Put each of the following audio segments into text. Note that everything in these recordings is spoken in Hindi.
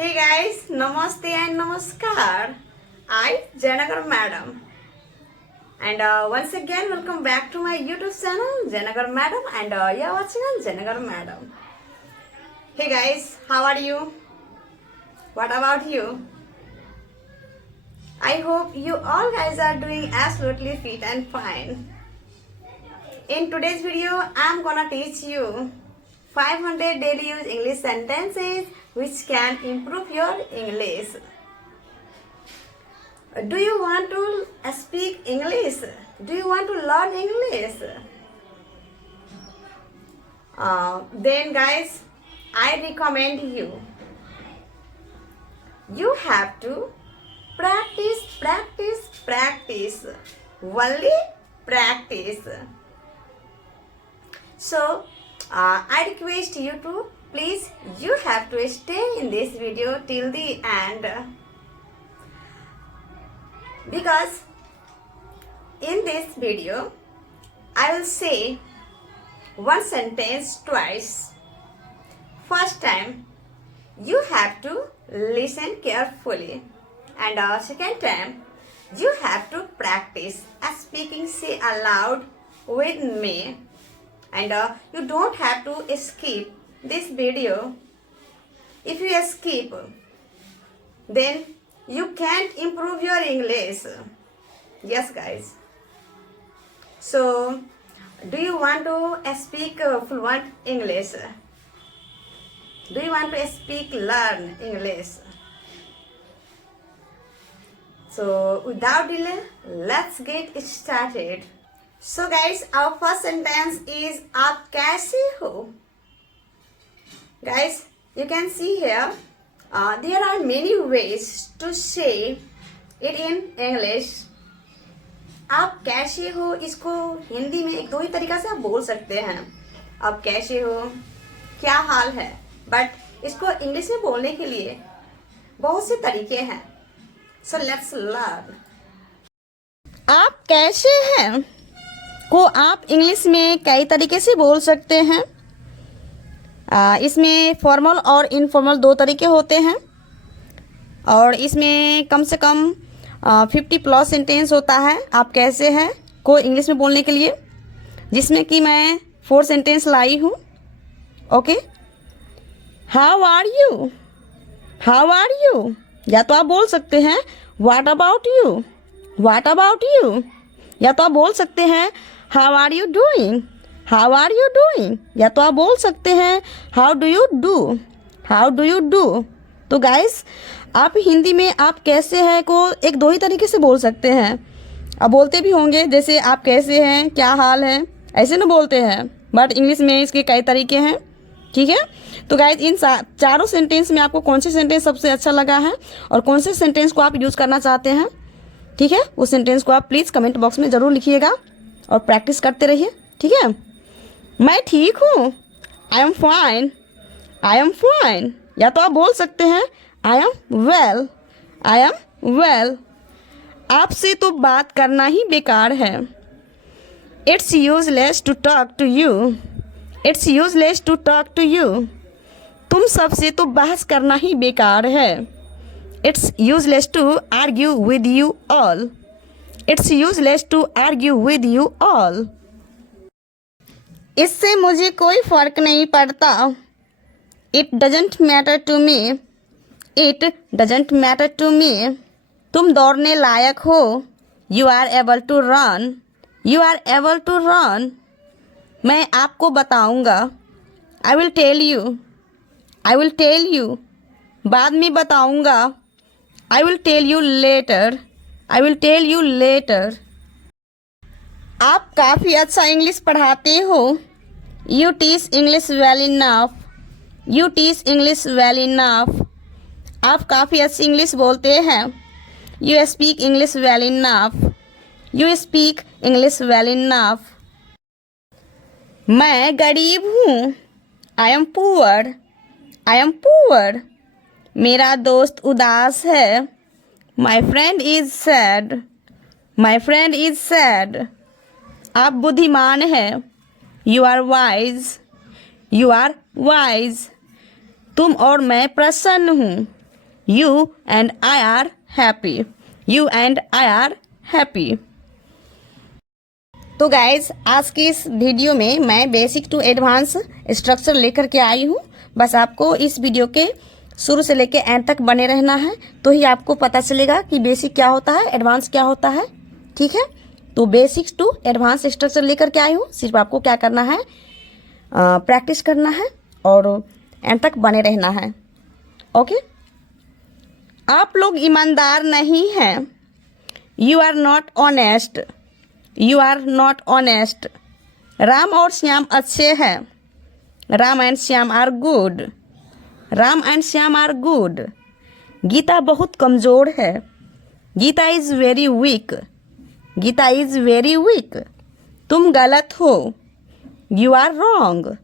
Hey guys, Namaste and Namaskar. I, Jayanagar Madam. And once again, welcome back to my YouTube channel, Jayanagar Madam. And you're watching on Jayanagar Madam. Hey guys, how are you? What about you? I hope you all guys are doing absolutely fit and fine. In today's video, I'm gonna teach you 500 daily use English sentences which can improve your English. Do you want to speak English? Do you want to learn English? Then guys, I recommend you have to practice. Only practice. So, I request you to please, you have to stay in this video till the end. Because in this video, I will say one sentence twice. First time, you have to listen carefully. And second time, you have to practice speaking say aloud with me. And you don't have to skip this video. If you skip, then you can't improve your English. Yes guys. So, do you want to speak fluent English? Do you want to learn English? So, without delay, let's get started. So guys, our first sentence is आप कैसे हो? Guys, you can see here, there are many ways to say it in English. आप कैसे हो इसको हिंदी में एक दो ही तरीका से आप बोल सकते हैं. आप कैसे हो, क्या हाल है. बट इसको इंग्लिश में बोलने के लिए बहुत से तरीके हैं. So let's learn. आप कैसे हैं को आप इंग्लिश में कई तरीके से बोल सकते हैं. इसमें फॉर्मल और इनफॉर्मल दो तरीके होते हैं. और इसमें कम से कम 50+ सेंटेंस होता है आप कैसे हैं को इंग्लिश में बोलने के लिए, जिसमें कि मैं 4 सेंटेंस लाई हूँ. Okay, how are you. How are you, या तो आप बोल सकते हैं what about you. What about you, या तो आप बोल सकते हैं how are you doing. How are you doing, या तो आप बोल सकते हैं how do you do. How do you do. तो गाइस, आप हिंदी में आप कैसे हैं को एक दो ही तरीके से बोल सकते हैं. आप बोलते भी होंगे जैसे आप कैसे हैं, क्या हाल है, ऐसे ना बोलते हैं. बट इंग्लिश में इसके कई तरीके हैं. ठीक है. तो गाइस, इन चारों सेंटेंस में आपको कौन से सेंटेंस सबसे अच्छा लगा है और कौन से सेंटेंस को आप यूज़ करना चाहते हैं, ठीक है, उस सेंटेंस को आप प्लीज़ कमेंट बॉक्स में ज़रूर लिखिएगा और प्रैक्टिस करते रहिए. ठीक है. मैं ठीक हूँ, I am fine. I am fine, या तो आप बोल सकते हैं I am well. I am well. आपसे तो बात करना ही बेकार है. It's useless to talk to you. It's useless to talk to you. तुम सबसे तो बहस करना ही बेकार है. It's useless to argue with you all. It's useless to argue with you all. इससे मुझे कोई फ़र्क नहीं पड़ता. It doesn't matter to me. It doesn't matter to me. तुम दौड़ने लायक हो. You are able to run. You are able to run. मैं आपको बताऊंगा. I will tell you. I will tell you. बाद में बताऊंगा. I will tell you later. I will tell you later. आप काफ़ी अच्छा इंग्लिश पढ़ाते हो. You teach English well enough. You teach English well enough. आप काफ़ी अच्छी इंग्लिश बोलते हैं. You speak English well enough. You speak English well enough. मैं गरीब हूँ. I am poor. I am poor. मेरा दोस्त उदास है. My friend is sad. My friend is sad. आप बुद्धिमान हैं. You are wise. You are wise. तुम और मैं प्रसन्न हूँ. You and I are happy. You and I are happy. तो गाइज आज की इस वीडियो में मैं बेसिक टू एडवांस स्ट्रक्चर लेकर के आई हूँ। बस आपको इस वीडियो के शुरू से लेकर एंड तक बने रहना है, तो ही आपको पता चलेगा कि बेसिक क्या होता है, एडवांस क्या होता है। ठीक है, तो बेसिक्स टू एडवांस स्ट्रक्चर लेकर के आई हूँ। सिर्फ आपको क्या करना है, प्रैक्टिस करना है और एंड तक बने रहना है। ओके, आप लोग ईमानदार नहीं हैं। You are not honest. You are not honest. Ram और श्याम अच्छे हैं। Ram and Shyam are good. Ram and Shyam are good. Geeta बहुत कमज़ोर है। Geeta is very weak. Geeta is very weak. तुम गलत हो। You are wrong.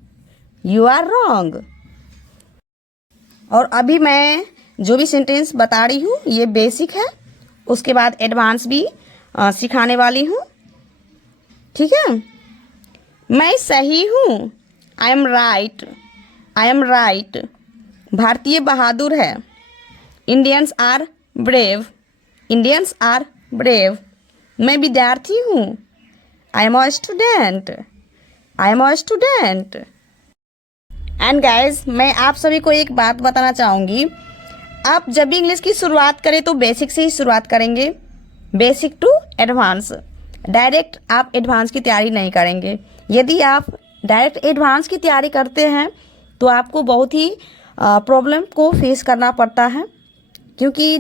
You are wrong. और अभी मैं जो भी सेंटेंस बता रही हूँ ये बेसिक है, उसके बाद एडवांस भी सिखाने वाली हूँ। ठीक है, मैं सही हूँ। I am right. I am right. भारतीय बहादुर है। Indians are brave. Indians are brave. मैं विद्यार्थी हूँ। I am a student. I am a student. And guys, मैं आप सभी को एक बात बताना चाहूँगी, आप जब भी इंग्लिश की शुरुआत करें तो बेसिक से ही शुरुआत करेंगे, बेसिक टू एडवांस। डायरेक्ट आप एडवांस की तैयारी नहीं करेंगे। यदि आप डायरेक्ट एडवांस की तैयारी करते हैं तो आपको बहुत ही प्रॉब्लम को फेस करना पड़ता है, क्योंकि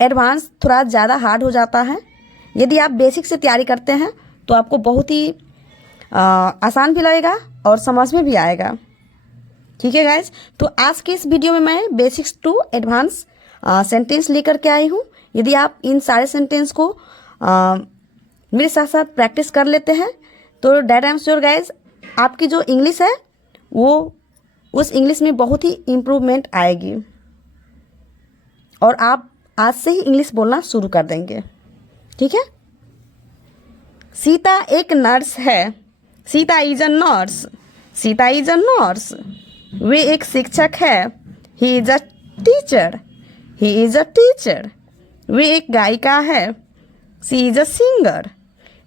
एडवांस थोड़ा ज़्यादा हार्ड हो जाता है। यदि आप बेसिक से तैयारी करते हैं तो आपको बहुत ही आसान भी लगेगा और समझ में भी आएगा। ठीक है गाइज, तो आज के इस वीडियो में मैं बेसिक्स टू एडवांस सेंटेंस लेकर के आई हूँ। यदि आप इन सारे सेंटेंस को मेरे साथ साथ प्रैक्टिस कर लेते हैं तो that I am sure guys, आपकी जो इंग्लिश है वो उस इंग्लिश में बहुत ही इम्प्रूवमेंट आएगी और आप आज से ही इंग्लिश बोलना शुरू कर देंगे। ठीक है, सीता एक नर्स है। Sita is a nurse. Sita is a nurse. वे एक शिक्षक है। He is a teacher. He is a teacher. वे एक गायिका है। She is a singer.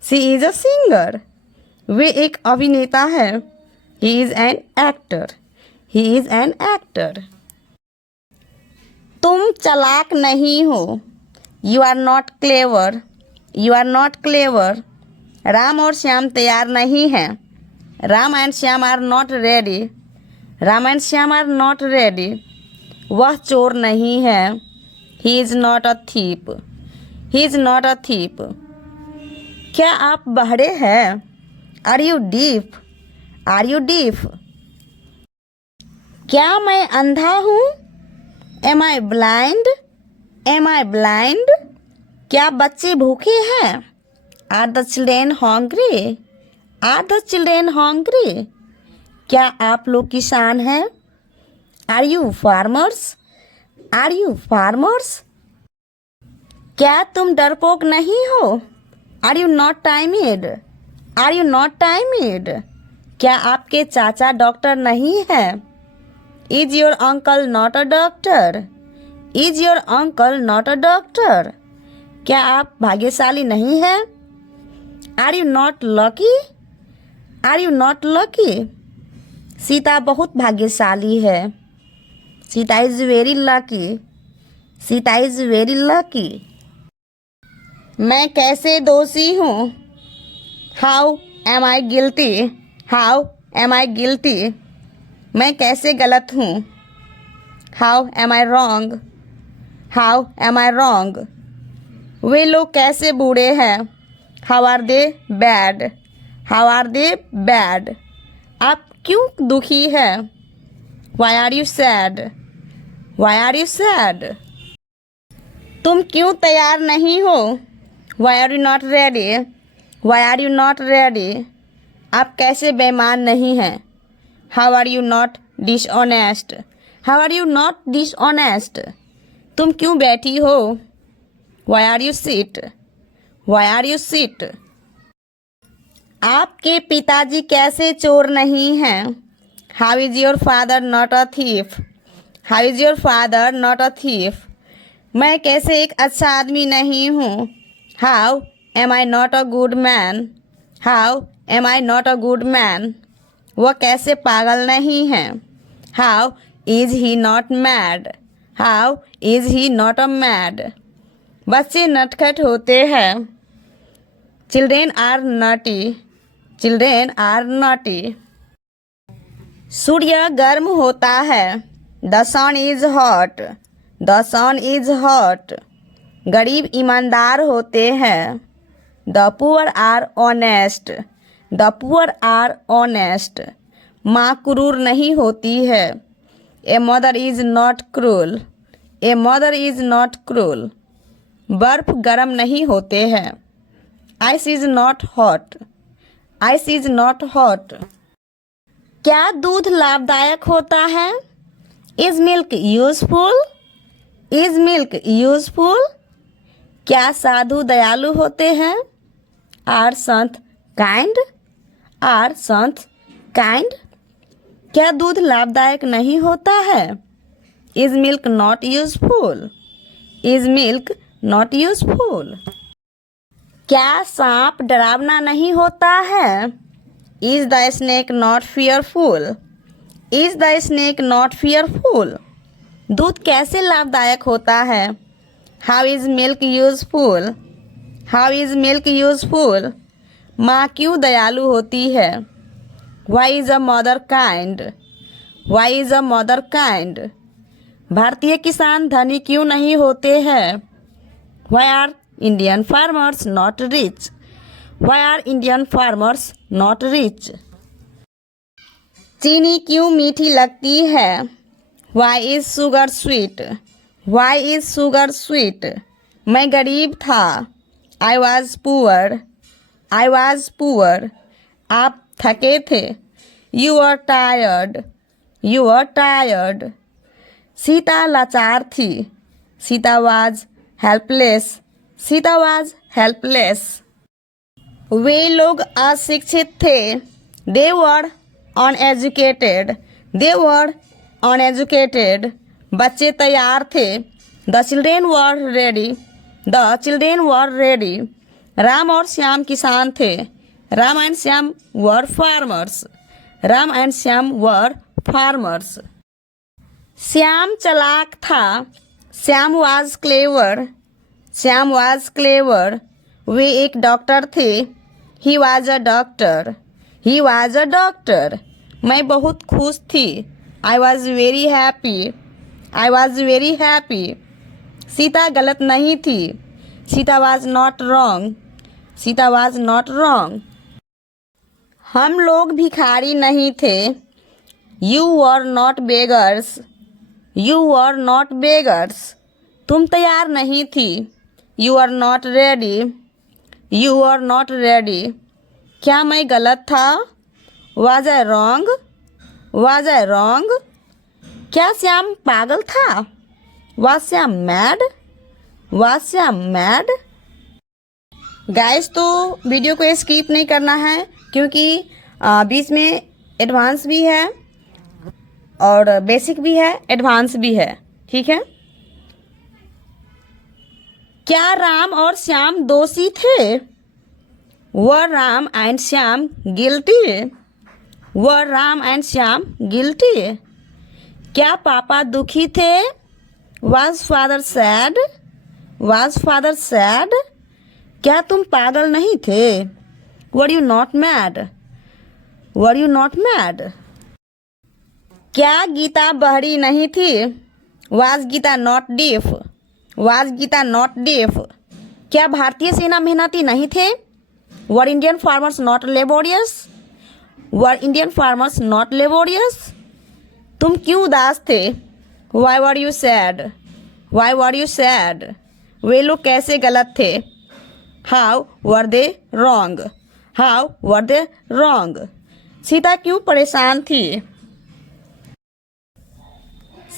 She is a singer. वे एक अभिनेता है। He is an actor. He is an actor. तुम चालाक नहीं हो। You are not clever. You are not clever. Ram और श्याम तैयार नहीं हैं। Ram and Shyam are not ready. Ram and Shyam are not ready. वह चोर नहीं है। He is not a thief. He is not a thief. क्या आप बहरे हैं? Are you deaf? Are you deaf? क्या मैं अंधा हूँ? Am I blind? Am I blind? क्या बच्चे भूखे हैं? Are the children hungry? Are the children hungry? क्या आप लोग किसान हैं? Are you farmers? Are you farmers? क्या तुम डरपोक नहीं हो? Are you not timid? Are you not timid? क्या आपके चाचा डॉक्टर नहीं हैं? Is your uncle not a doctor? Is your uncle not a doctor? क्या आप भाग्यशाली नहीं हैं? Are you not lucky? Are you not lucky? Sita बहुत भाग्यशाली है। Sita is very lucky. Sita is very lucky. मैं कैसे दोषी हूँ? How am I guilty? How am I guilty? मैं कैसे गलत हूँ? How am I wrong? How am I wrong? वे लोग कैसे बूढ़े हैं? How are they bad? How are they bad? आप क्यों दुखी है? Why are you sad? Why are you sad? तुम क्यों तैयार नहीं हो? Why are you not ready? Why are you not ready? आप कैसे बेईमान नहीं हैं? How are you not dishonest? How are you not dishonest? तुम क्यों बैठी हो? Why are you sit? Why are you sit? आपके पिताजी कैसे चोर नहीं हैं? How is your father not a thief? How is your father not a thief? मैं कैसे एक अच्छा आदमी नहीं हूँ? How am I not a good man? How am I not a good man? वह कैसे पागल नहीं है? How is he not mad? How is he not a mad? बच्चे नटखट होते हैं। Children are naughty. Children are naughty. सूर्य गर्म होता है। The sun is hot. The sun is hot. गरीब ईमानदार होते हैं। The poor are honest. The poor are honest. माँ क्रूर नहीं होती है। A mother is not cruel. A mother is not cruel. बर्फ गर्म नहीं होते हैं। Ice is not hot. Ice is not hot. क्या दूध लाभदायक होता है? Is milk useful? Is milk useful? क्या साधु दयालु होते हैं? Are Sant kind? Are Sant kind? क्या दूध लाभदायक नहीं होता है? Is milk not useful? Is milk not useful? क्या सांप डरावना नहीं होता है? Is the snake not fearful? Is the snake not fearful? दूध कैसे लाभदायक होता है? How is milk useful? How is milk useful? माँ क्यों दयालु होती है? Why is a mother kind? Why is a mother kind? भारतीय किसान धनी क्यों नहीं होते हैं? Why are Indian farmers not rich? Y are Indian farmers not rich? चीनी क्यों मीठी लगती है? Why is sugar sweet? Why is sugar sweet? मैं गरीब था। I was poor. I was poor. आप थके थे। You are tired. You are tired. Sita लाचार थी। Sita was helpless. Sita was helpless. वे लोग अशिक्षित थे। They were uneducated. They were uneducated. बच्चे तैयार थे। The children were ready. The children were ready. Ram और श्याम किसान थे। Ram and Shyam were farmers. Ram and Shyam were farmers. Shyam चालाक था। Shyam was clever. Shyam was clever. वे एक डॉक्टर थे। He was a doctor. He was a doctor. मैं बहुत खुश थी। I was very happy. I was very happy. Sita गलत नहीं थी। Sita was not wrong. Sita was not wrong. हम लोग भिखारी नहीं थे। You were not beggars. You were not beggars. तुम तैयार नहीं थी। You are not ready. You are not ready. क्या मैं गलत था? Was I wrong? Was I wrong? क्या श्याम पागल था? Was Shyam mad? Was Shyam mad? Guys, तो वीडियो को स्किप नहीं करना है, क्योंकि बीच में एडवांस भी है और बेसिक भी है, एडवांस भी है। ठीक है। क्या राम और श्याम दोषी थे? Were Ram and Shyam guilty? Were Ram and Shyam guilty? क्या पापा दुखी थे? Was father sad? Was father sad? क्या तुम पागल नहीं थे? Were you not mad? Were you not mad? क्या गीता बहरी नहीं थी? Was Geeta not deaf? Was Geeta not deaf? क्या भारतीय सेना मेहनती नहीं थे? Were Indian farmers not laborious? Were Indian farmers not laborious? तुम क्यों उदास थे? Why were you sad? Why were you sad? वे लोग कैसे गलत थे? How were they wrong? How were they wrong? Sita क्यों परेशान थी?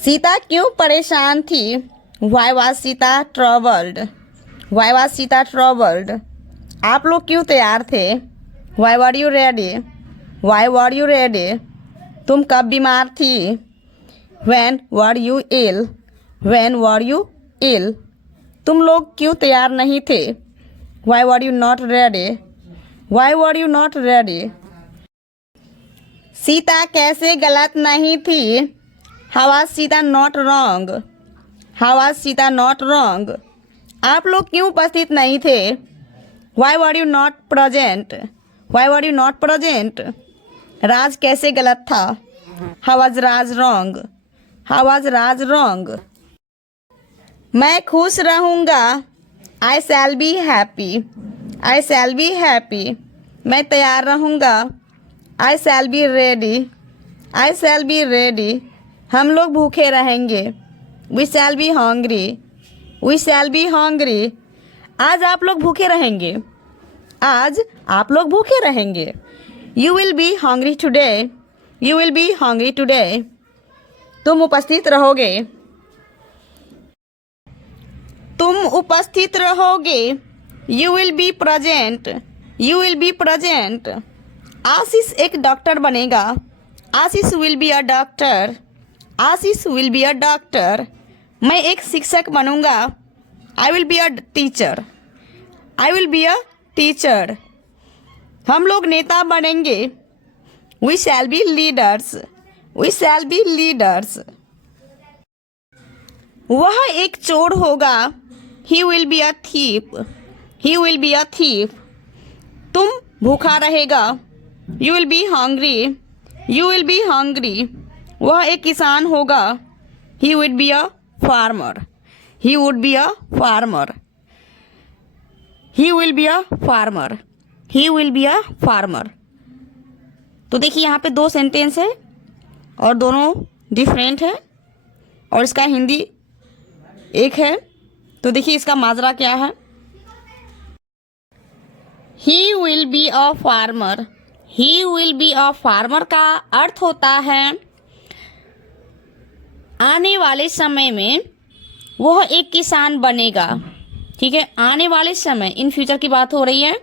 सीता क्यों परेशान थी? Why was Sita troubled? Why was Sita troubled? आप लोग क्यों तैयार थे? Why were you ready? Why were you ready? तुम कब बीमार थी? When were you ill? When were you ill. तुम लोग क्यों तैयार नहीं थे? Why were you not ready? Why were you not ready? Sita कैसे गलत नहीं थी? How was Sita not wrong? How was Sita not wrong? आप लोग क्यों उपस्थित नहीं थे? Why were you not present? Why were you not present? राज कैसे गलत था? How was Raj wrong? How was Raj wrong? मैं खुश रहूँगा. I shall be happy. I shall be happy. मैं तैयार रहूँगा. I shall be ready. I shall be ready. हम लोग भूखे रहेंगे. We shall be hungry. We shall be hungry. आज आप लोग भूखे रहेंगे. आज आप लोग भूखे रहेंगे. You will be hungry today. You will be hungry today. तुम उपस्थित रहोगे. तुम उपस्थित रहोगे. You will be present. You will be present. आशीष एक डॉक्टर बनेगा. आशीष will be a doctor. Ashish will be a doctor. मैं एक शिक्षक बनूंगा. I will be a teacher. I will be a teacher. हम लोग नेता बनेंगे. We shall be leaders. We shall be leaders. वह एक चोर होगा. He will be a thief. He will be a thief. तुम भूखा रहेगा. You will be hungry. You will be hungry. वह एक किसान होगा. He would be a farmer. He would be a farmer. He will be a farmer. He will be a farmer. तो देखिए यहाँ पे दो सेंटेंस है और दोनों डिफरेंट है और इसका हिंदी एक है. तो देखिए इसका माजरा क्या है. He will be a farmer. He will be a farmer का अर्थ होता है आने वाले समय में वह एक किसान बनेगा. ठीक है, आने वाले समय, इन फ्यूचर की बात हो रही है.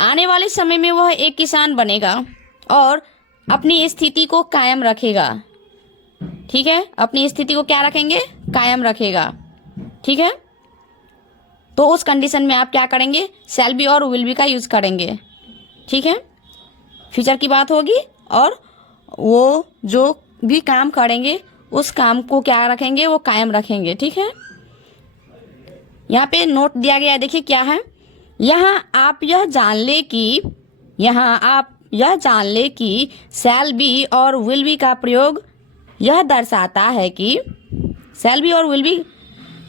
आने वाले समय में वह एक किसान बनेगा और अपनी स्थिति को कायम रखेगा. ठीक है, अपनी स्थिति को क्या रखेंगे? कायम रखेगा. ठीक है, तो उस कंडीशन में आप क्या करेंगे? शैल बी और विल बी का यूज करेंगे. ठीक है, फ्यूचर की बात होगी और वो जो भी काम करेंगे उस काम को क्या रखेंगे? वो कायम रखेंगे. ठीक है, यहाँ पे नोट दिया गया है. देखिए क्या है. यहाँ आप यह जान ले कि शैल बी और विल बी का प्रयोग यह दर्शाता है कि शैल बी और विल बी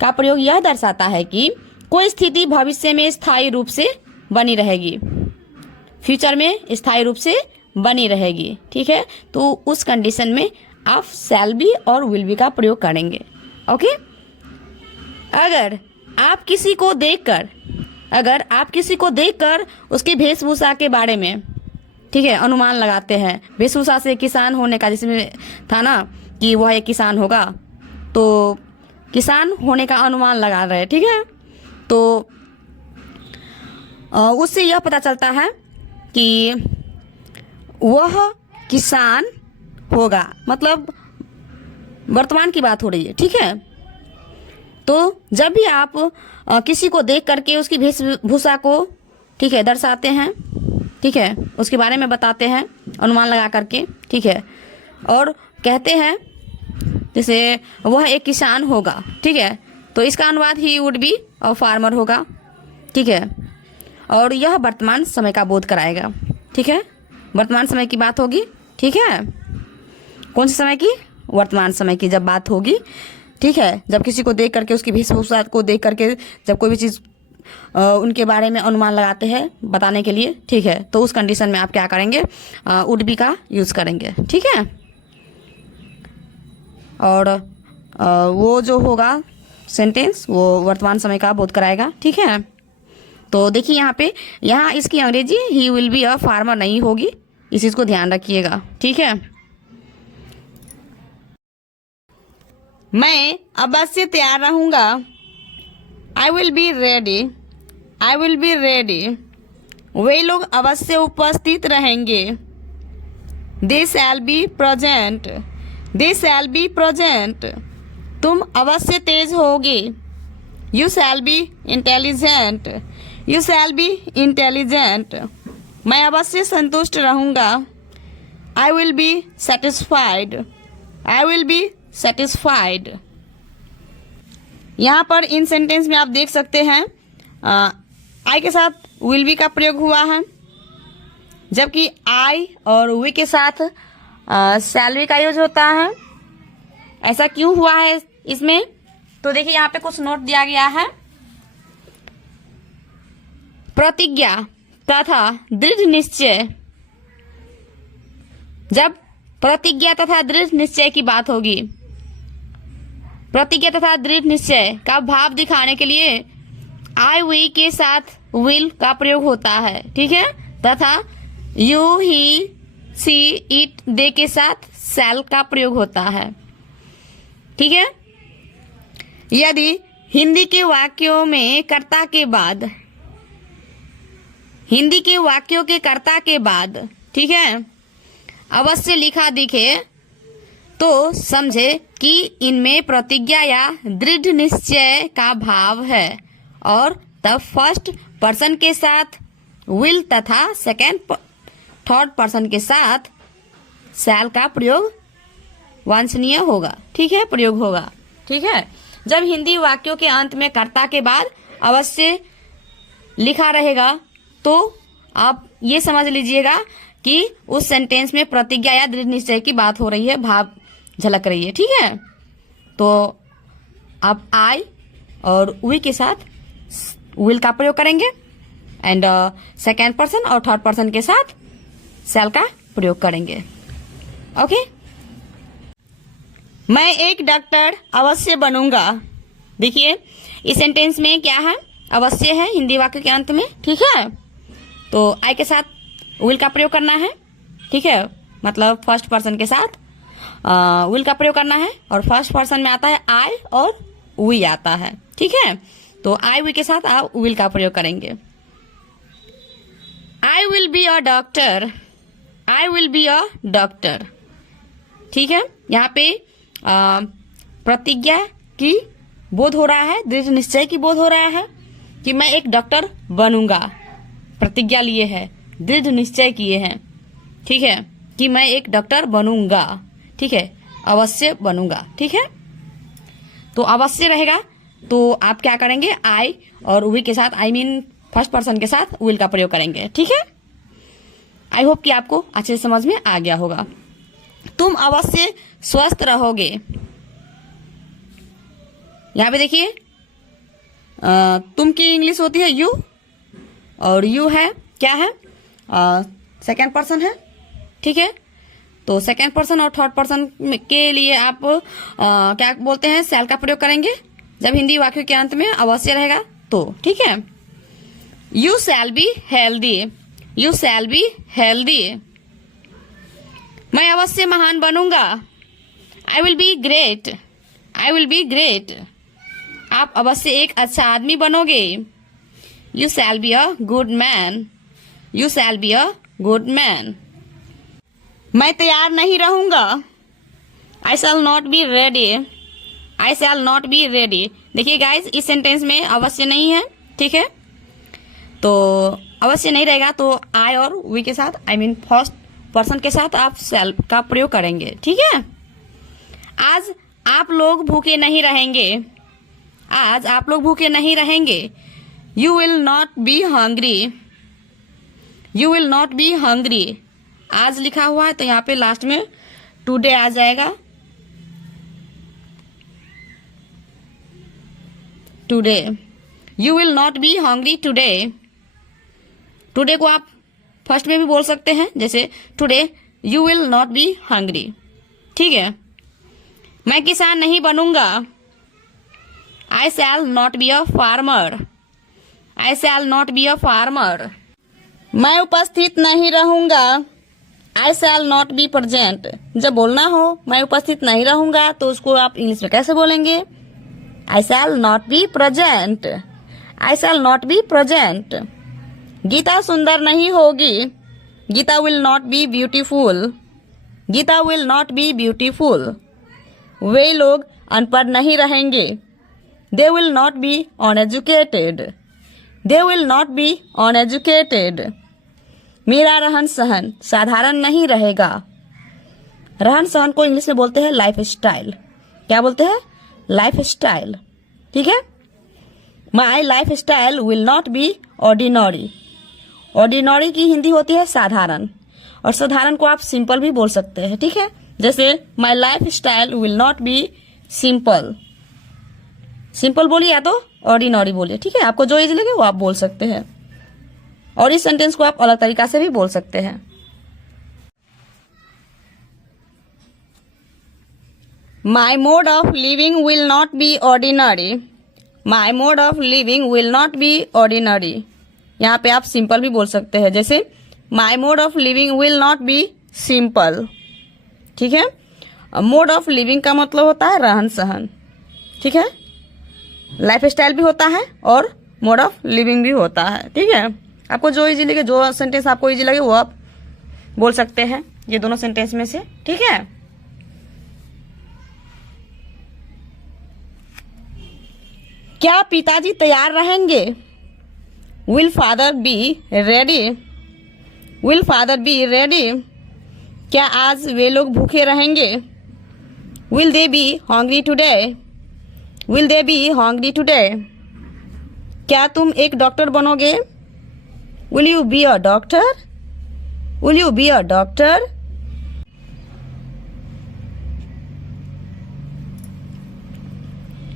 का प्रयोग यह दर्शाता है कि कोई स्थिति भविष्य में स्थायी रूप से बनी रहेगी, फ्यूचर में स्थायी रूप से बनी रहेगी. ठीक है, तो उस कंडीशन में आप शैल बी और विल बी का प्रयोग करेंगे. ओके, अगर आप किसी को देखकर उसकी वेशभूषा के बारे में, ठीक है, अनुमान लगाते हैं. वेशभूषा से किसान होने का, जिसमें था ना कि वह एक किसान होगा, तो किसान होने का अनुमान लगा रहे. ठीक है, तो उससे यह पता चलता है कि वह किसान होगा. मतलब वर्तमान की बात हो रही है. ठीक है, तो जब भी आप किसी को देख करके उसकी वेशभूषा को, ठीक है, दर्शाते हैं, ठीक है, उसके बारे में बताते हैं अनुमान लगा करके. ठीक है, और कहते हैं जैसे वह एक किसान होगा. ठीक है, तो इसका अनुवाद he would be a farmer होगा. ठीक है, और यह वर्तमान समय का बोध कराएगा. ठीक है, वर्तमान समय की बात होगी. ठीक है, कौन से समय की? वर्तमान समय की जब बात होगी. ठीक है, जब किसी को देख करके, उसकी वेशभूषा को देख करके जब कोई भी चीज़ उनके बारे में अनुमान लगाते हैं बताने के लिए. ठीक है, तो उस कंडीशन में आप क्या करेंगे? वुड बी का यूज़ करेंगे. ठीक है, और वो जो होगा सेंटेंस वो वर्तमान समय का बोध कराएगा. ठीक है, तो देखिए यहाँ इसकी अंग्रेजी ही विल बी अ फार्मर नहीं होगी. इस चीज़ को ध्यान रखिएगा. ठीक है, मैं अवश्य तैयार रहूँगा. I will be ready. I will be ready. वे लोग अवश्य उपस्थित रहेंगे. They shall be present. They shall be present. तुम अवश्य तेज होगे. You shall be intelligent. You shall be intelligent. मैं अवश्य संतुष्ट रहूँगा. I will be satisfied. I will be satisfied. यहाँ पर इन सेंटेंस में आप देख सकते हैं I के साथ will be का प्रयोग हुआ है, जबकि I और we के साथ shall be का यूज होता है. ऐसा क्यों हुआ है इसमें? तो देखिए यहाँ पे कुछ नोट दिया गया है. प्रतिज्ञा तथा दृढ़ निश्चय. जब प्रतिज्ञा तथा दृढ़ निश्चय की बात होगी, प्रतिज्ञा तथा दृढ़ निश्चय का भाव दिखाने के लिए आई वी के साथ विल का प्रयोग होता है. ठीक है. तथा you he see it they के साथ शैल का प्रयोग होता है. ठीक है. यदि हिंदी के वाक्यों में कर्ता के बाद, हिंदी के वाक्यों के कर्ता के बाद, ठीक है, अवश्य लिखा दिखे तो समझे कि इनमें प्रतिज्ञा या दृढ़ निश्चय का भाव है, और तब फर्स्ट पर्सन के साथ विल तथा थर्ड पर्सन के साथ शैल का प्रयोग वांछनीय होगा. ठीक है, प्रयोग होगा. ठीक है. जब हिंदी वाक्यों के अंत में कर्ता के बाद अवश्य लिखा रहेगा तो आप ये समझ लीजिएगा कि उस सेंटेंस में प्रतिज्ञा या दृढ़ निश्चय की बात हो रही है, भाव झलक रही है. ठीक है. तो आप आई और वी के साथ विल का प्रयोग करेंगे एंड सेकेंड पर्सन और थर्ड पर्सन के साथ शैल का प्रयोग करेंगे. ओके. मैं एक डॉक्टर अवश्य बनूंगा. देखिए इस सेंटेंस में क्या है, अवश्य है हिंदी वाक्य के अंत में. ठीक है. तो आई के साथ विल का प्रयोग करना है. ठीक है, मतलब फर्स्ट पर्सन के साथ विल का प्रयोग करना है, और फर्स्ट पर्सन में आता है आई और वी आता है. ठीक है. तो आई वी के साथ आप विल का प्रयोग करेंगे. आई will be a doctor. I will be a doctor. ठीक है. यहाँ पे प्रतिज्ञा की बोध हो रहा है, दृढ़ निश्चय की बोध हो रहा है कि मैं एक डॉक्टर बनूंगा. प्रतिज्ञा लिए है, दृढ़ निश्चय किए हैं. ठीक है, कि मैं एक डॉक्टर बनूंगा. ठीक है, अवश्य बनूंगा. ठीक है. तो अवश्य रहेगा तो आप क्या करेंगे, आई और वी के साथ, आई मीन फर्स्ट पर्सन के साथ विल का प्रयोग करेंगे. ठीक है. आई होप कि आपको अच्छे से समझ में आ गया होगा. तुम अवश्य स्वस्थ रहोगे. यहाँ पे देखिए तुम की इंग्लिश होती है यू, और यू है क्या है, सेकेंड पर्सन है. ठीक है. तो सेकेंड पर्सन और थर्ड पर्सन के लिए आप क्या बोलते हैं, शैल का प्रयोग करेंगे जब हिंदी वाक्य के अंत में अवश्य रहेगा तो. ठीक है. You shall be healthy. You shall be healthy. मैं अवश्य महान बनूंगा. I will be great. I will be great. आप अवश्य एक अच्छा आदमी बनोगे. You shall be a good man. You shall be a good man. मैं तैयार नहीं रहूंगा. I shall not be ready. I shall not be ready. देखिए गाइस, इस सेंटेंस में अवश्य नहीं है. ठीक है. तो अवश्य नहीं रहेगा तो आई और वी के साथ, आई मीन फर्स्ट पर्सन के साथ आप शैल का प्रयोग करेंगे. ठीक है. आज आप लोग भूखे नहीं रहेंगे. आज आप लोग भूखे नहीं रहेंगे. You will not be hungry. You will not be hungry. आज लिखा हुआ है तो यहाँ पे लास्ट में टुडे आ जाएगा. Today. You will not be hungry today. Today को आप फर्स्ट में भी बोल सकते हैं, जैसे today you will not be hungry. ठीक है. मैं किसान नहीं बनूंगा. I shall not be a farmer. I shall not be a farmer. मैं उपस्थित नहीं रहूंगा. I shall not be present. जब बोलना हो मैं उपस्थित नहीं रहूंगा तो उसको आप इंग्लिश में कैसे बोलेंगे, I shall not be present. I shall not be present. Geeta सुंदर नहीं होगी. Geeta will not be beautiful. Geeta will not be beautiful. वे लोग अनपढ़ नहीं रहेंगे. They will not be uneducated, they will not be uneducated. मेरा रहन सहन साधारण नहीं रहेगा। रहन सहन को इंग्लिश में बोलते हैं लाइफ स्टाइल। क्या बोलते हैं? Life style. ठीक है। My life style will not B ordinary. Ordinary की हिंदी होती है साधारण, और साधारण को आप सिंपल भी बोल सकते हैं। ठीक है। जैसे my life style will not B simple. Simple बोलिए या तो ऑर्डिनरी बोलिए। ठीक है। आपको जो इजी लगे वो आप बोल सकते हैं, और इस सेंटेंस को आप अलग तरीका से भी बोल सकते हैं। My mode of living will not be ordinary. My mode of living will not be ordinary. यहाँ पे आप सिंपल भी बोल सकते हैं, जैसे My mode of living will not be simple. ठीक है। मोड ऑफ लिविंग का मतलब होता है रहन सहन। ठीक है। लाइफ स्टाइल भी होता है और मोड ऑफ लिविंग भी होता है। ठीक है। आपको जो इजी लगे, जो सेंटेंस आपको इजी लगे वो आप बोल सकते हैं, ये दोनों सेंटेंस में से। ठीक है। क्या पिताजी तैयार रहेंगे? Will father be ready? Will father be ready? क्या आज वे लोग भूखे रहेंगे? Will they B hungry today? Will they B hungry today? क्या तुम एक डॉक्टर बनोगे? Will you be a doctor? Will you be a doctor?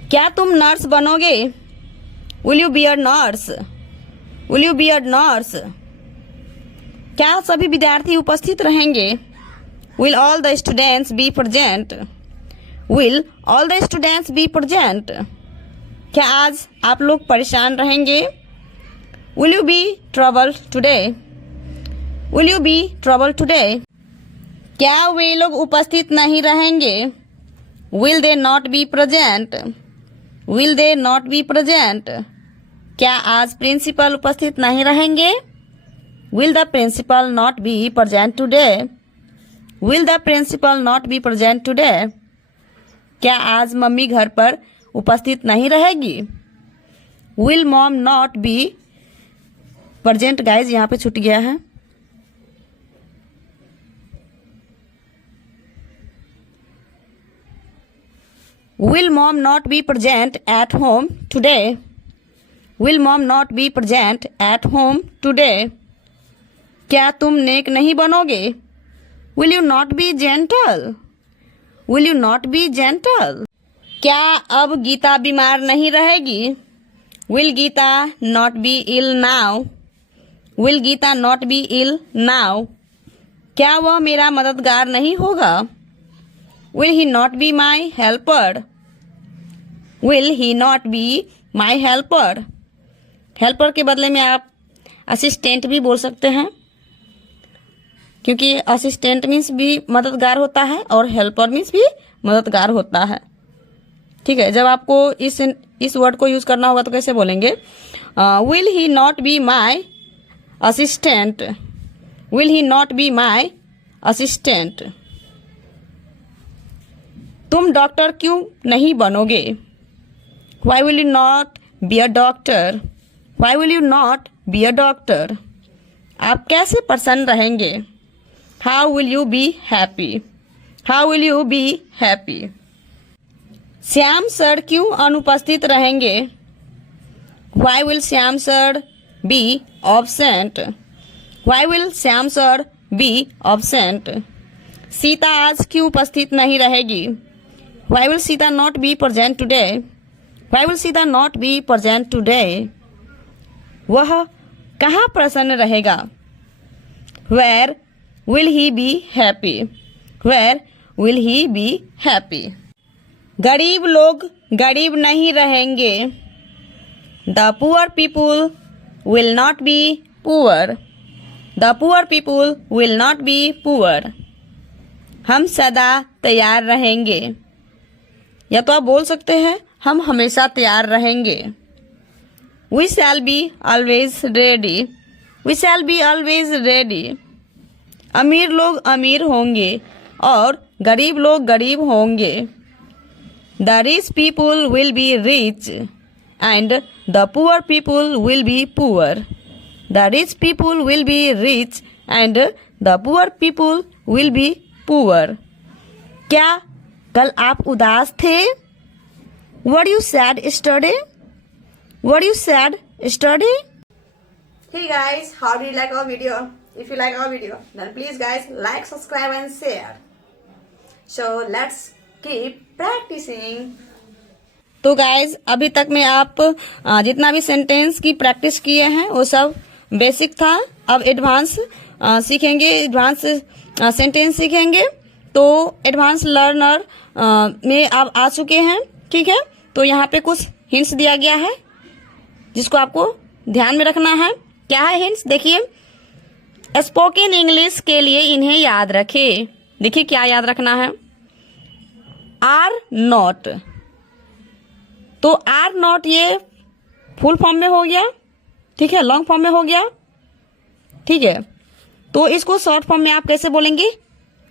क्या तुम नर्स बनोगे? Will you be a nurse? Will you be a nurse? क्या सभी विद्यार्थी उपस्थित रहेंगे? Will all the students be present? Will all the students be present? क्या आज आप लोग परेशान रहेंगे? Will you be trouble today? Will you be trouble today? क्या वे लोग उपस्थित नहीं रहेंगे? Will they not be present? Will they not be present? क्या आज प्रिंसिपल उपस्थित नहीं रहेंगे? Will the principal not be present today? Will the principal not be present today? क्या आज मम्मी घर पर उपस्थित नहीं रहेगी? Will mom not be present? Guys यहाँ पे छूट गया है। Will mom not be present at home today? Will mom not be present at home today? क्या तुम नेक नहीं बनोगे? Will you not be gentle? Will you not be gentle? क्या अब गीता बीमार नहीं रहेगी? Will Geeta not be ill now? Will Geeta not be ill now? क्या वह मेरा मददगार नहीं होगा? Will he not be my helper? Will he not be my helper? Helper के बदले में आप असिस्टेंट भी बोल सकते हैं, क्योंकि असिस्टेंट मीन्स भी मददगार होता है और हेल्पर मीन्स भी मददगार होता है। ठीक है। जब आपको इस वर्ड को यूज करना होगा तो कैसे बोलेंगे? Will he not be my assistant? Will he not be my assistant? तुम डॉक्टर क्यों नहीं बनोगे? Why will you not be a doctor? Why will you not be a doctor? आप कैसे प्रसन्न रहेंगे? How will you be happy? How will you be happy? Shyam sir क्यों अनुपस्थित रहेंगे? Why will Shyam sir be absent? Why will Shyam sir be absent? Sita आज क्यों उपस्थित नहीं रहेगी? Why will Sita not be present today? Why will Sita not be present today? वह कहाँ प्रसन्न रहेगा? Where will he be happy? Where will he be happy? गरीब लोग गरीब नहीं रहेंगे। The poor people will not be poor. The poor people will not be poor. हम सदा तैयार रहेंगे। या तो आप बोल सकते हैं हम हमेशा तैयार रहेंगे। We shall be always ready. We shall be always ready. अमीर लोग अमीर होंगे और गरीब लोग गरीब होंगे। The rich people will be rich and the poor people will be poor. The rich people will be rich and the poor people will be poor. क्या कल आप उदास थे? Were you sad yesterday? Were you sad yesterday? Hey guys, how do you like our video? If you like our video, then please guys like, subscribe and share. So let's keep practicing. तो गाइज अभी तक में आप जितना भी सेंटेंस की प्रैक्टिस किए हैं वो सब बेसिक था। अब एडवांस सीखेंगे, एडवांस सेंटेंस सीखेंगे। तो एडवांस लर्नर में आप आ चुके हैं, ठीक है। तो यहाँ पे कुछ हिंट्स दिया गया है जिसको आपको ध्यान में रखना है। क्या है हिंट्स? देखिए, स्पोकन इंग्लिश के लिए इन्हें याद रखें। देखिए क्या याद रखना है। आर नॉट, तो आर नॉट ये फुल फॉर्म में हो गया, ठीक है, लॉन्ग फॉर्म में हो गया, ठीक है। तो इसको शॉर्ट फॉर्म में आप कैसे बोलेंगे?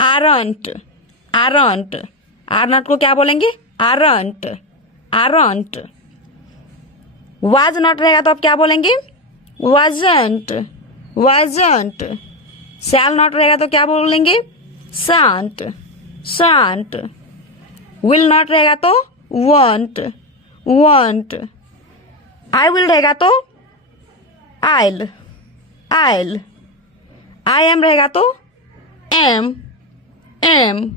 Aren't, aren't. आर नॉट को क्या बोलेंगे? Aren't, aren't. वाज नॉट रहेगा तो आप क्या बोलेंगे? Wasn't, wasn't. शैल नॉट रहेगा तो क्या बोलेंगे? शांत, शांत। विल नॉट रहेगा तो वॉन्ट, वॉन्ट। आई विल रहेगा तो आइल, आइल। आई एम रहेगा तो एम, एम,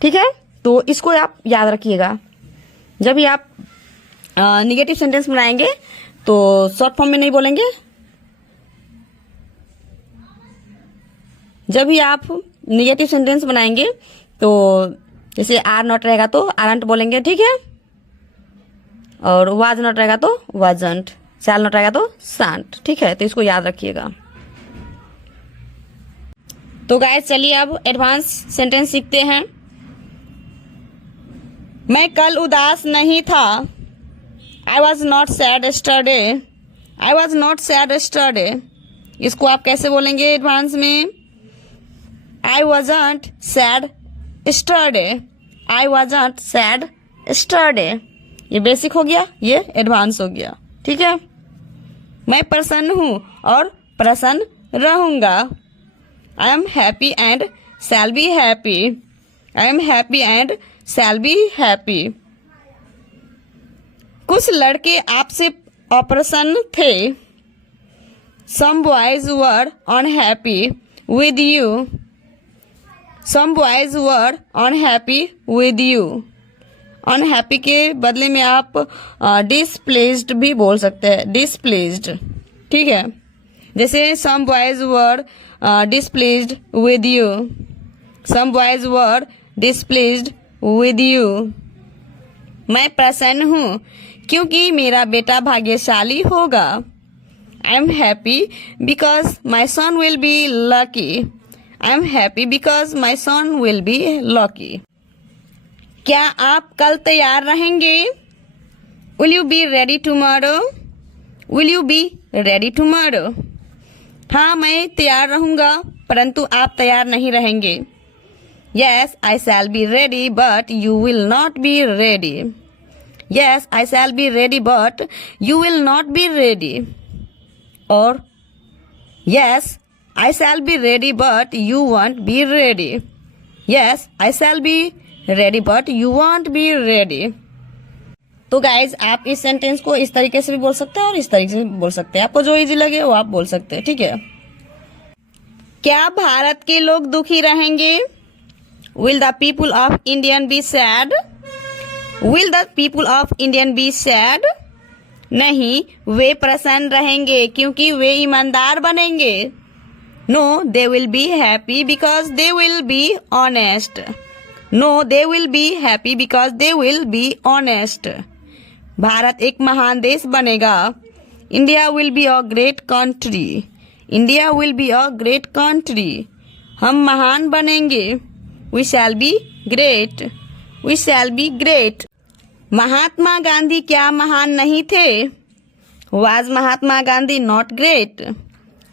ठीक है। तो इसको आप याद रखिएगा। जब भी आप निगेटिव सेंटेंस बनाएंगे तो शॉर्ट फॉर्म में नहीं बोलेंगे। जब भी आप निगेटिव सेंटेंस बनाएंगे तो जैसे आर नॉट रहेगा तो आरंट बोलेंगे, ठीक है। और वाज नॉट रहेगा तो वाजंट, शैल नॉट रहेगा तो शांत, ठीक है। तो इसको याद रखिएगा। तो गाइस चलिए अब एडवांस सेंटेंस सीखते हैं। मैं कल उदास नहीं था। I was not sad yesterday, I was not sad yesterday. इसको आप कैसे बोलेंगे एडवांस में? आई वॉजंट सैड यस्टरडे, आई वॉजंट सैड यस्टरडे। ये बेसिक हो गया, ये एडवांस हो गया, ठीक है। मैं प्रसन्न हूं और प्रसन्न रहूंगा। I am happy and shall be happy, I am happy and shall be happy. कुछ लड़के आपसे अप्रसन्न थे। Some boys were unhappy with you, some boys were unhappy with you. Unhappy के बदले में आप डिसप्लेस्ड भी बोल सकते हैं, डिसप्लेस्ड, ठीक है। जैसे some boys were displaced with you, some boys were displaced with you. मैं प्रसन्न हूं क्योंकि मेरा बेटा भाग्यशाली होगा। I am happy because my son will be lucky, I am happy because my son will be lucky. क्या आप कल तैयार रहेंगे? Will you be ready tomorrow, will you be ready tomorrow. हाँ मैं तैयार रहूंगा परंतु आप तैयार नहीं रहेंगे। Yes I shall be ready but you will not be ready, yes I shall be ready but you will not be ready. और yes I shall be ready but you won't be ready, yes I shall be ready but you won't be ready. तो गाइज आप इस सेंटेंस को इस तरीके से भी बोल सकते हैं और इस तरीके से भी बोल सकते हैं। आपको जो इजी लगे वो आप बोल सकते हैं, ठीक है। क्या भारत के लोग दुखी रहेंगे? Will the people of Indian be sad, will the people of Indian be sad. नहीं, वे प्रसन्न रहेंगे क्योंकि वे ईमानदार बनेंगे। No they will be happy because they will be honest, no they will be happy because they will be honest. Bharat एक महान देश बनेगा। India will be a great country, India will be a great country. हम महान बनेंगे। We shall be great, we shall be great. Mahatma Gandhi क्या महान नहीं थे? Was Mahatma Gandhi not great,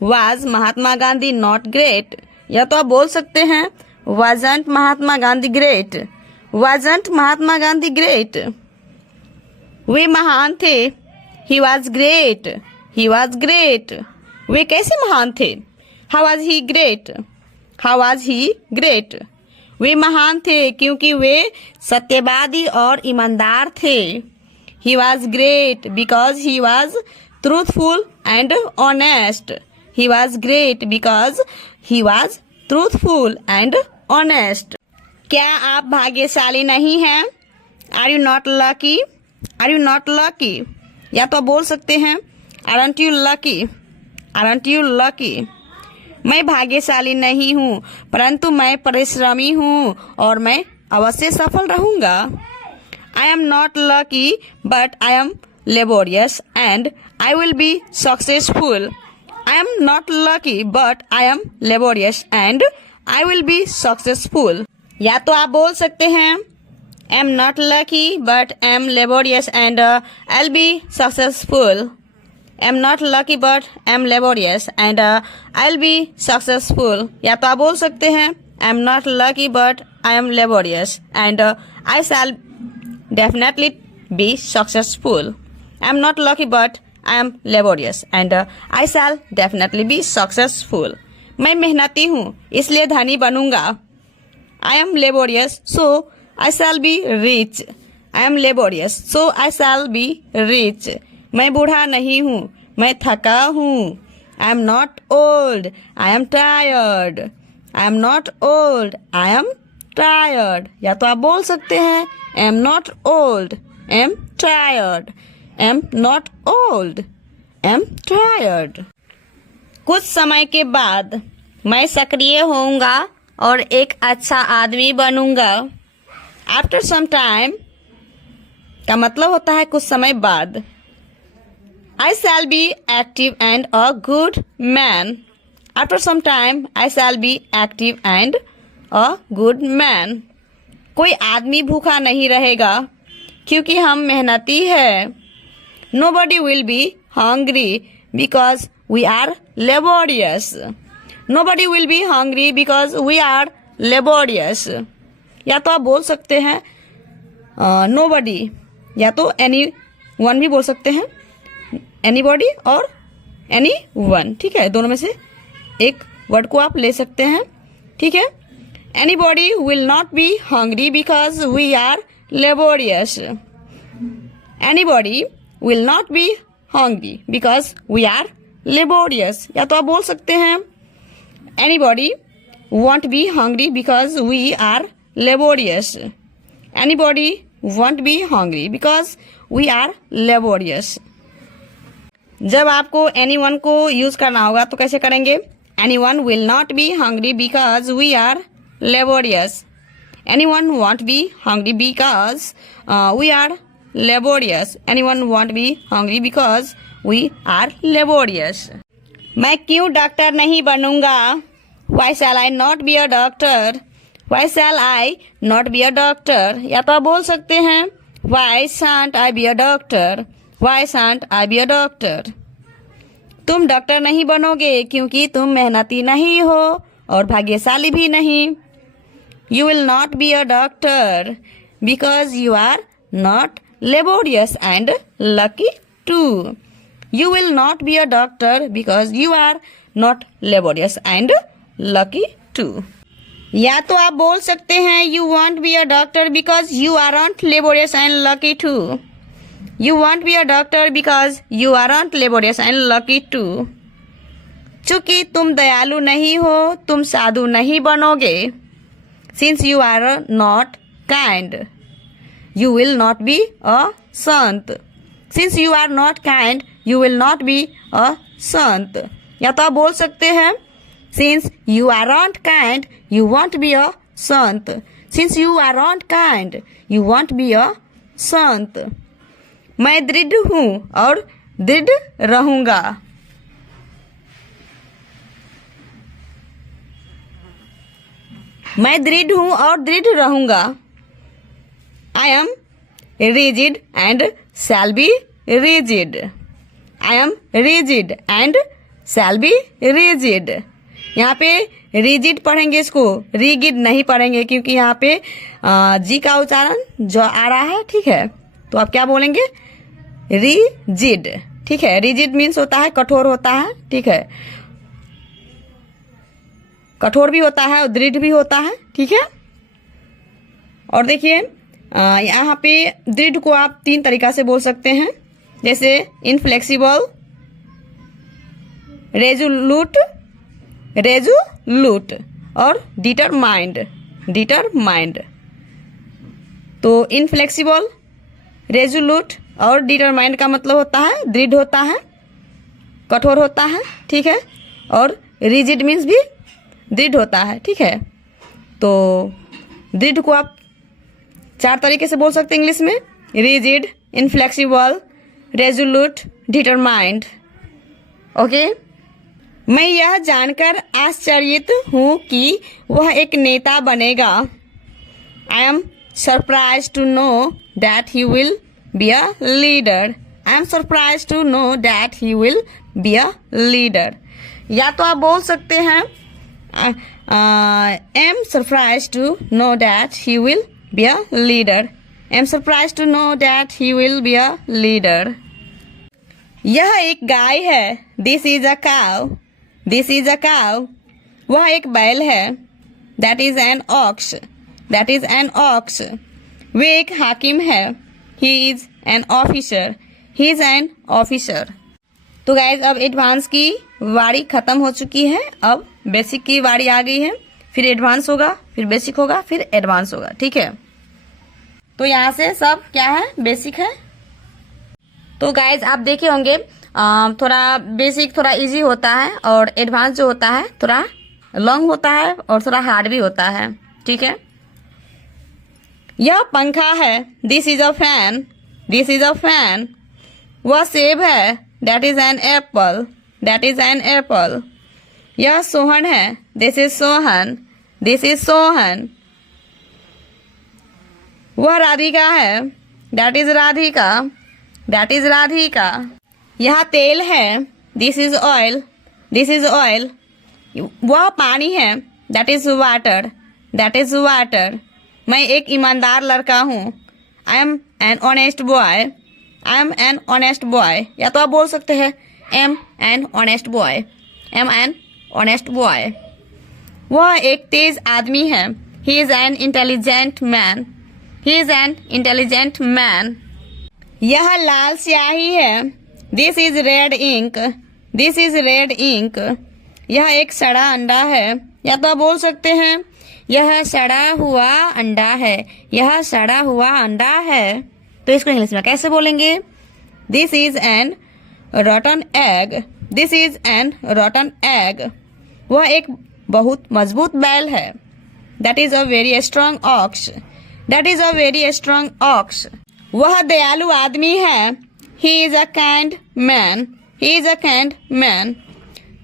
was Mahatma Gandhi not great. या तो आप बोल सकते हैं wasn't Mahatma Gandhi great? wasn't Mahatma Gandhi great? वे महान थे, he was great, he was great. वे कैसे महान थे? how was he great? how was he great? वे महान थे क्योंकि वे सत्यवादी और ईमानदार थे. he was great because he was truthful and honest. he was great because he was truthful and honest. क्या आप भाग्यशाली नहीं हैं? Are you not lucky? Are you not lucky? या तो बोल सकते हैं Aren't you lucky? Aren't you lucky? मैं भाग्यशाली नहीं हूँ, परंतु मैं परिश्रमी हूँ और मैं अवश्य सफल रहूँगा. I am not lucky, but I am laborious and I will be successful. I am not lucky, but I am laborious and I will be successful. या तो आप बोल सकते हैं am not lucky, but am laborious and I'll be successful. am not lucky, but am laborious and I'll be successful. या तो आप बोल सकते हैं am not lucky, but I am laborious and I shall definitely be successful. am not lucky, but I am laborious and I shall definitely be successful. मैं मेहनती हूँ इसलिए धनी बनूंगा. I am laborious, so I shall be rich. I am laborious, so I shall be rich. मैं बूढ़ा नहीं हूँ, मैं थका हूँ. I am not old, I am tired. I am not old, I am tired. या तो आप बोल सकते हैं am not old, am tired. am not old, am tired. कुछ समय के बाद मैं सक्रिय होऊंगा और एक अच्छा आदमी बनूंगा. After some time का मतलब होता है कुछ समय बाद. I shall be active and a good man. After some time I shall be active and a good man. कोई आदमी भूखा नहीं रहेगा क्योंकि हम मेहनती हैं. Nobody will be hungry because we are laborious. Nobody will be hungry because we are laborious. या तो आप बोल सकते हैं nobody या तो anyone भी बोल सकते हैं. anybody और anyone, ठीक है, दोनों में से एक वर्ड को आप ले सकते हैं. ठीक है. Anybody will not be hungry because we are laborious. Anybody will not be hungry because we are laborious. या तो आप बोल सकते हैं anybody won't be hungry because we are laborious. Anybody won't be hungry because we are laborious. जब आपको anyone को यूज करना होगा तो कैसे करेंगे? Anyone will not be hungry because we are laborious. Anyone won't be hungry because we are laborious. Anyone won't be hungry because we are laborious. मैं क्यों डॉक्टर नहीं बनूंगा? Why shall I not be a doctor? Why shall I not be a doctor? या तो आप बोल सकते हैं Why shan't I be a doctor? Why shan't I be a doctor? तुम डॉक्टर नहीं बनोगे क्योंकि तुम मेहनती नहीं हो और भाग्यशाली भी नहीं. You will not be a doctor because you are not laborious and lucky too. You will not be a doctor because you are not laborious and lucky too. या तो आप बोल सकते हैं You won't be a doctor because you aren't laborious and lucky too. You won't be a doctor because you aren't laborious and lucky too. चूंकि तुम दयालु नहीं हो, तुम साधु नहीं बनोगे. Since you are not kind, you will not be a sant. Since you are not kind, you will not be a sant. या तो आप बोल सकते हैं Since you aren't kind, you won't be a sant. Since you aren't kind, you won't be a sant. मैं दृढ़ हूँ और दृढ़ रहूंगा. मैं दृढ़ हूँ और दृढ़ रहूंगा. I am rigid and shall be rigid. I am rigid and shall be rigid. यहाँ पे रिजिड पढ़ेंगे इसको, रिगिड नहीं पढ़ेंगे, क्योंकि यहाँ पे जी का उच्चारण जो आ रहा है, ठीक है। तो आप क्या बोलेंगे, रिजिड, ठीक है। रिजिड मीन्स होता है कठोर होता है, ठीक है, कठोर भी होता है और दृढ़ भी होता है, ठीक है। और देखिए यहाँ पे दृढ़ को आप 3 तरीका से बोल सकते हैं, जैसे इनफ्लेक्सिबल, रेजोल्यूट, रेजोल्यूट और डिटरमाइंड, डिटरमाइंड। तो इनफ्लेक्सिबल, रेजोल्यूट और डिटरमाइंड का मतलब होता है दृढ़ होता है, कठोर होता है, ठीक है। और रिजिड मीन्स भी दृढ़ होता है, ठीक है। तो दृढ़ को आप 4 तरीके से बोल सकते हैं इंग्लिश में, rigid, inflexible, resolute, determined. Okay. मैं यह जानकर आश्चर्यित हूँ कि वह एक नेता बनेगा। I am surprise to know that he will be a leader. I am surprise to know that he will be a leader. या तो आप बोल सकते हैं I am surprised to know that he will be a leader. I am surprised to know that he will be a leader. यह एक गाय है। This is a cow. This is a cow. वह एक बैल है। That is an ox. That is an ox. वे एक हाकिम है। He is an officer. He is an officer. तो गाइज अब एडवांस की वारी खत्म हो चुकी है, अब बेसिक की वारी आ गई है। फिर एडवांस होगा, फिर बेसिक होगा, फिर एडवांस होगा, ठीक है। तो यहाँ से सब क्या है, बेसिक है। तो गाइज आप देखे होंगे थोड़ा बेसिक थोड़ा इजी होता है और एडवांस जो होता है थोड़ा लॉन्ग होता है और थोड़ा हार्ड भी होता है, ठीक है। यह पंखा है। This is a fan. This is a fan. वह सेब है। That is an apple. That is an apple. यह सोहन है। This is Sohan. This is Sohan. वह राधिका है। That is Radhika. That is Radhika. यह तेल है। This is oil. This is oil. वह पानी है। That is water. That is water. मैं एक ईमानदार लड़का हूँ। I am an honest boy. I am an honest boy. या तो आप बोल सकते हैं am an honest boy. am an honest boy. वह एक तेज आदमी है। He is an intelligent man. He is an intelligent man. यह लाल स्याही है। This is red ink. This is red ink. यह एक सड़ा अंडा है। या तो आप बोल सकते हैं यह सड़ा हुआ अंडा है। यह सड़ा हुआ अंडा है। तो इसको इंग्लिश में कैसे बोलेंगे? This is an rotten egg. This is an rotten egg. वह एक बहुत मजबूत बैल है। That is a very strong ox. That is a very strong ox. वह दयालु आदमी है। He is a kind man. He is a kind man.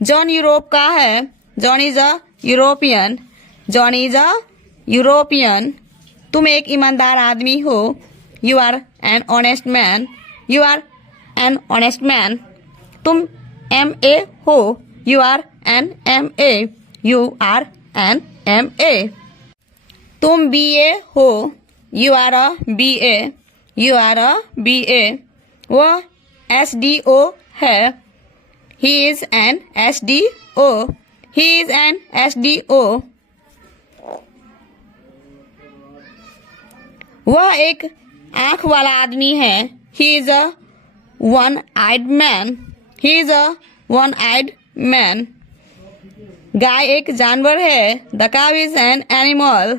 John Europe का है। John is a European. John is a European. तुम एक ईमानदार आदमी हो। You are an honest man. You are an honest man. तुम MA हो. You are an MA. You are an MA. तुम BA हो. You are a BA. You are a BA. वह SDO है. He is an SDO. He is an SDO. वह एक आंख वाला आदमी है। He is a one-eyed man. He is a one-eyed man. गाय एक जानवर है। The cow is an animal.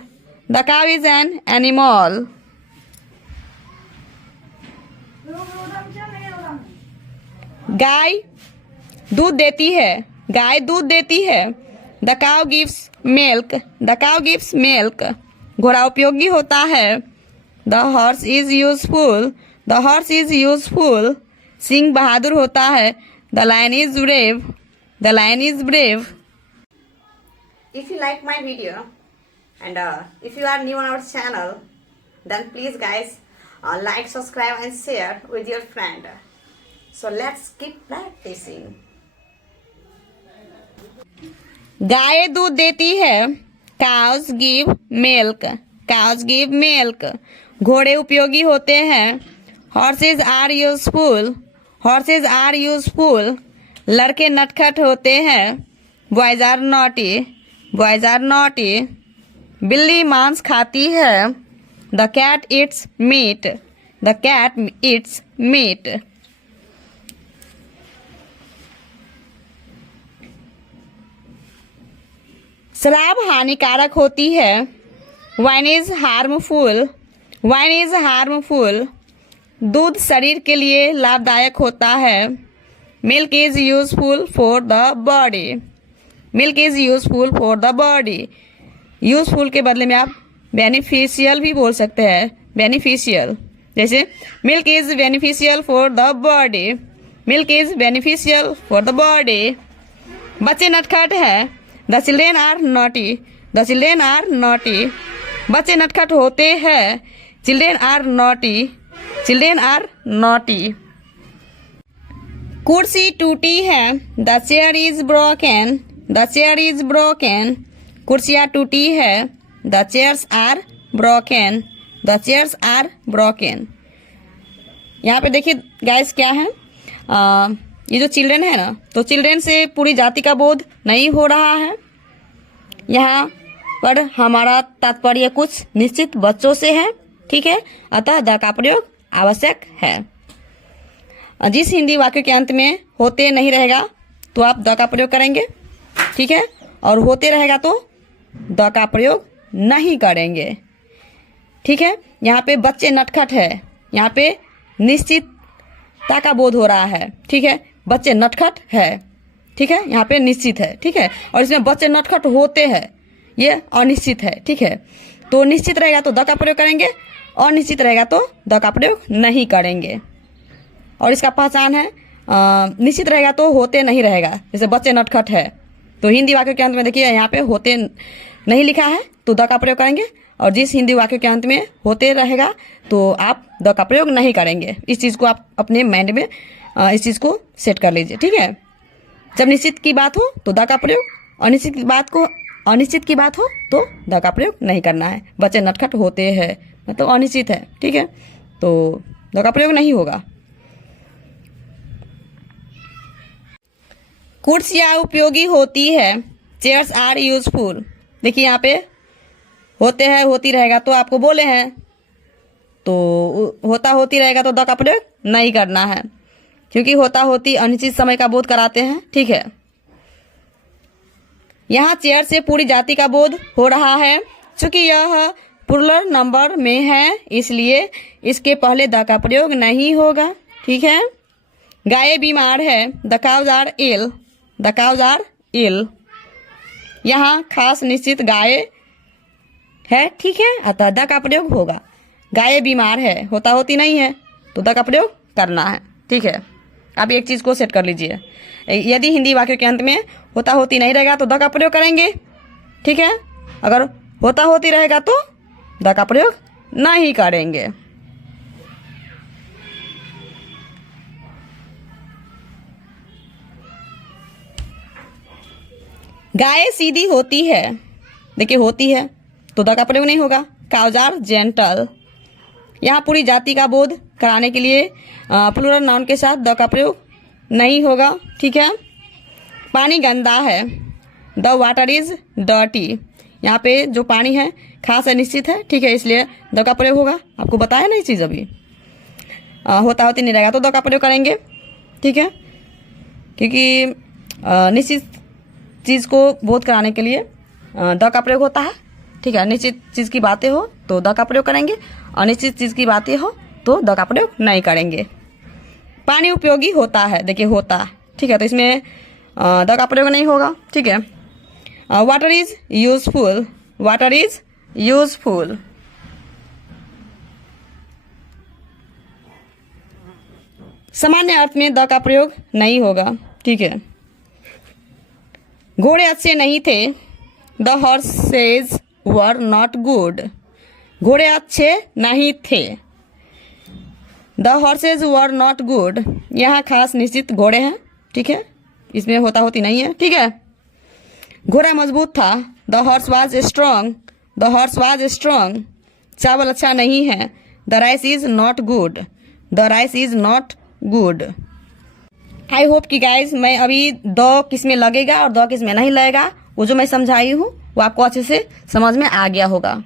The cow is an animal. गाय दूध देती है। गाय दूध देती है। The cow gives milk. The cow gives milk. घोड़ा उपयोगी होता है। The horse is useful. The horse is useful. Singh Bahadur होता है। The lion is brave. The lion is brave. If you like my video and if you are new on our channel, then please guys like, subscribe and share with your friend. So let's keep practicing. गाय दूध देती है, cows give milk, cows give milk. घोड़े उपयोगी होते हैं, horses are useful, horses are useful. लड़के नटखट होते हैं, boys are naughty, boys are naughty. बिल्ली मांस खाती है, the cat eats meat, the cat eats meat. शराब हानिकारक होती है, wine is harmful, wine is harmful. दूध शरीर के लिए लाभदायक होता है, milk is useful for the body, milk is useful for the body. Useful के बदले में आप बेनिफिशियल भी बोल सकते हैं, बेनिफिशियल। जैसे milk is beneficial for the body, milk is beneficial for the body. बच्चे नटखट है, the children are naughty, the children are naughty. बच्चे नटखट होते हैं, children are naughty, children are naughty. कुर्सी टूटी है, the chair is broken, the chair is broken. कुर्सियाँ टूटी है, the chairs are broken, the chairs are broken. यहाँ पे देखिए गाइस क्या है, ये जो चिल्ड्रेन है ना, तो चिल्ड्रेन से पूरी जाति का बोध नहीं हो रहा है। यहाँ पर हमारा तात्पर्य कुछ निश्चित बच्चों से है, ठीक है। अतः द का प्रयोग आवश्यक है। जिस हिंदी वाक्य के अंत में होते नहीं रहेगा तो आप द का प्रयोग करेंगे, ठीक है, और होते रहेगा तो द का प्रयोग नहीं करेंगे, ठीक है। यहाँ पे बच्चे नटखट है, यहाँ पे निश्चितता का बोध हो रहा है, ठीक है। बच्चे नटखट है, ठीक है, यहाँ पे निश्चित है, ठीक है। और इसमें बच्चे नटखट होते हैं, ये अनिश्चित है, ठीक है। तो निश्चित रहेगा तो द का प्रयोग करेंगे, अनिश्चित रहेगा तो द का प्रयोग नहीं करेंगे। और इसका पहचान है, निश्चित रहेगा तो होते नहीं रहेगा। जैसे बच्चे नटखट है तो हिंदी वाक्य के अंत में देखिए यहाँ पे होते नहीं लिखा है तो द का प्रयोग करेंगे, और जिस हिंदी वाक्य के अंत में होते रहेगा तो आप द का प्रयोग नहीं करेंगे। इस चीज़ को आप अपने माइंड में इस चीज़ को सेट कर लीजिए, ठीक है। जब निश्चित की बात हो तो द का प्रयोग, अनिश्चित की बात हो तो द का प्रयोग नहीं करना है। बच्चे नटखट होते हैं मतलब अनिश्चित है, ठीक है, तो द का प्रयोग नहीं होगा। कुर्सियाँ उपयोगी होती है, चेयर्स आर यूजफुल। देखिए यहाँ पे होते हैं, होती रहेगा तो आपको बोले हैं, तो होता होती रहेगा तो द का प्रयोग नहीं करना है, क्योंकि होता होती अनिश्चित समय का बोध कराते हैं, ठीक है। यहाँ चेयर से पूरी जाति का बोध हो रहा है, चूंकि यह प्लूरल नंबर में है इसलिए इसके पहले द का प्रयोग नहीं होगा, ठीक है। गाय बीमार है, the cows are ill, the cows are ill. यहाँ खास निश्चित गाय है, ठीक है, अतः द का प्रयोग होगा। गाय बीमार है, होता होती नहीं है तो द का प्रयोग करना है, ठीक है। आप एक चीज़ को सेट कर लीजिए, यदि हिंदी वाक्य के अंत में होता होती नहीं रहेगा तो द का प्रयोग करेंगे, ठीक है। अगर होता होती रहेगा तो द का प्रयोग नहीं करेंगे। गाय सीधी होती है, देखिए होती है तो द का प्रयोग नहीं होगा। Cows are gentle. यहाँ पूरी जाति का बोध कराने के लिए प्लूरल नाउन के साथ द का प्रयोग नहीं होगा, ठीक है। पानी गंदा है, द वाटर इज डर्टी। यहाँ पे जो पानी है खास है, निश्चित है, ठीक है, इसलिए द का प्रयोग होगा। आपको बताया ना ये चीज़ अभी। होता होती नहीं रहेगा तो द का प्रयोग करेंगे, ठीक है, क्योंकि निश्चित चीज़ को बोध कराने के लिए द का प्रयोग होता है, ठीक है। निश्चित चीज़ की बातें हो तो द का प्रयोग करेंगे, अनिश्चित चीज़ की बातें हो तो द का प्रयोग नहीं करेंगे। पानी उपयोगी होता है, देखिए होता, ठीक है, तो इसमें द का प्रयोग नहीं होगा, ठीक है। Water is useful, water is useful. सामान्य अर्थ में द का प्रयोग नहीं होगा, ठीक है। घोड़े अच्छे नहीं थे, the horse's were not good. घोड़े अच्छे नहीं थे, the horse's were not good. यहाँ खास निश्चित घोड़े हैं, ठीक है, इसमें होता होती नहीं है, ठीक है। घोड़ा मजबूत था। The horse was strong, the horse was strong. चावल अच्छा नहीं है। The rice is not good, the rice is not good. I hope कि गाइज मैं अभी द किस में लगेगा और द किस में नहीं लगेगा वो जो मैं समझाई हूँ वो आपको अच्छे से समझ में आ गया होगा।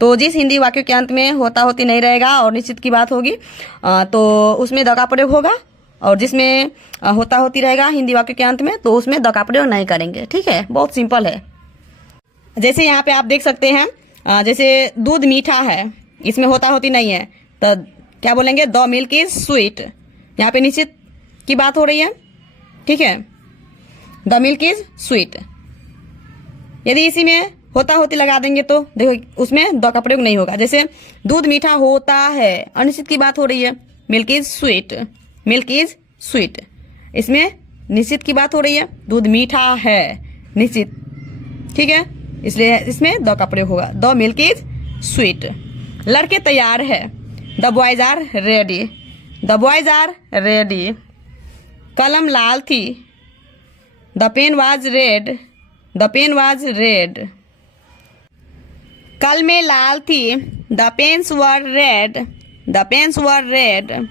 तो जिस हिंदी वाक्य के अंत में होता होती नहीं रहेगा और निश्चित की बात होगी तो उसमें द का प्रयोग होगा, और जिसमें होता होती रहेगा हिंदी वाक्य के अंत में तो उसमें द का प्रयोग नहीं करेंगे। ठीक है, बहुत सिंपल है। जैसे यहाँ पे आप देख सकते हैं जैसे दूध मीठा है, इसमें होता होती नहीं है तो क्या बोलेंगे, द मिल्क इज स्वीट। यहाँ पे निश्चित की बात हो रही है। ठीक है, द मिल्क इज स्वीट। यदि इसी में होता होती लगा देंगे तो देखो उसमें द का प्रयोग नहीं होगा। जैसे दूध मीठा होता है, अनिश्चित की बात हो रही है, milk is sweet, milk is sweet. इसमें निश्चित की बात हो रही है, दूध मीठा है, निश्चित। ठीक है, इसलिए इसमें द का प्रयोग होगा, द मिल्क इज स्वीट। लड़के तैयार है, the boys are ready, the boys are ready. कलम लाल थी, the pen was red, the pen was red. कलमें लाल थी, the pens were red, the pens were red.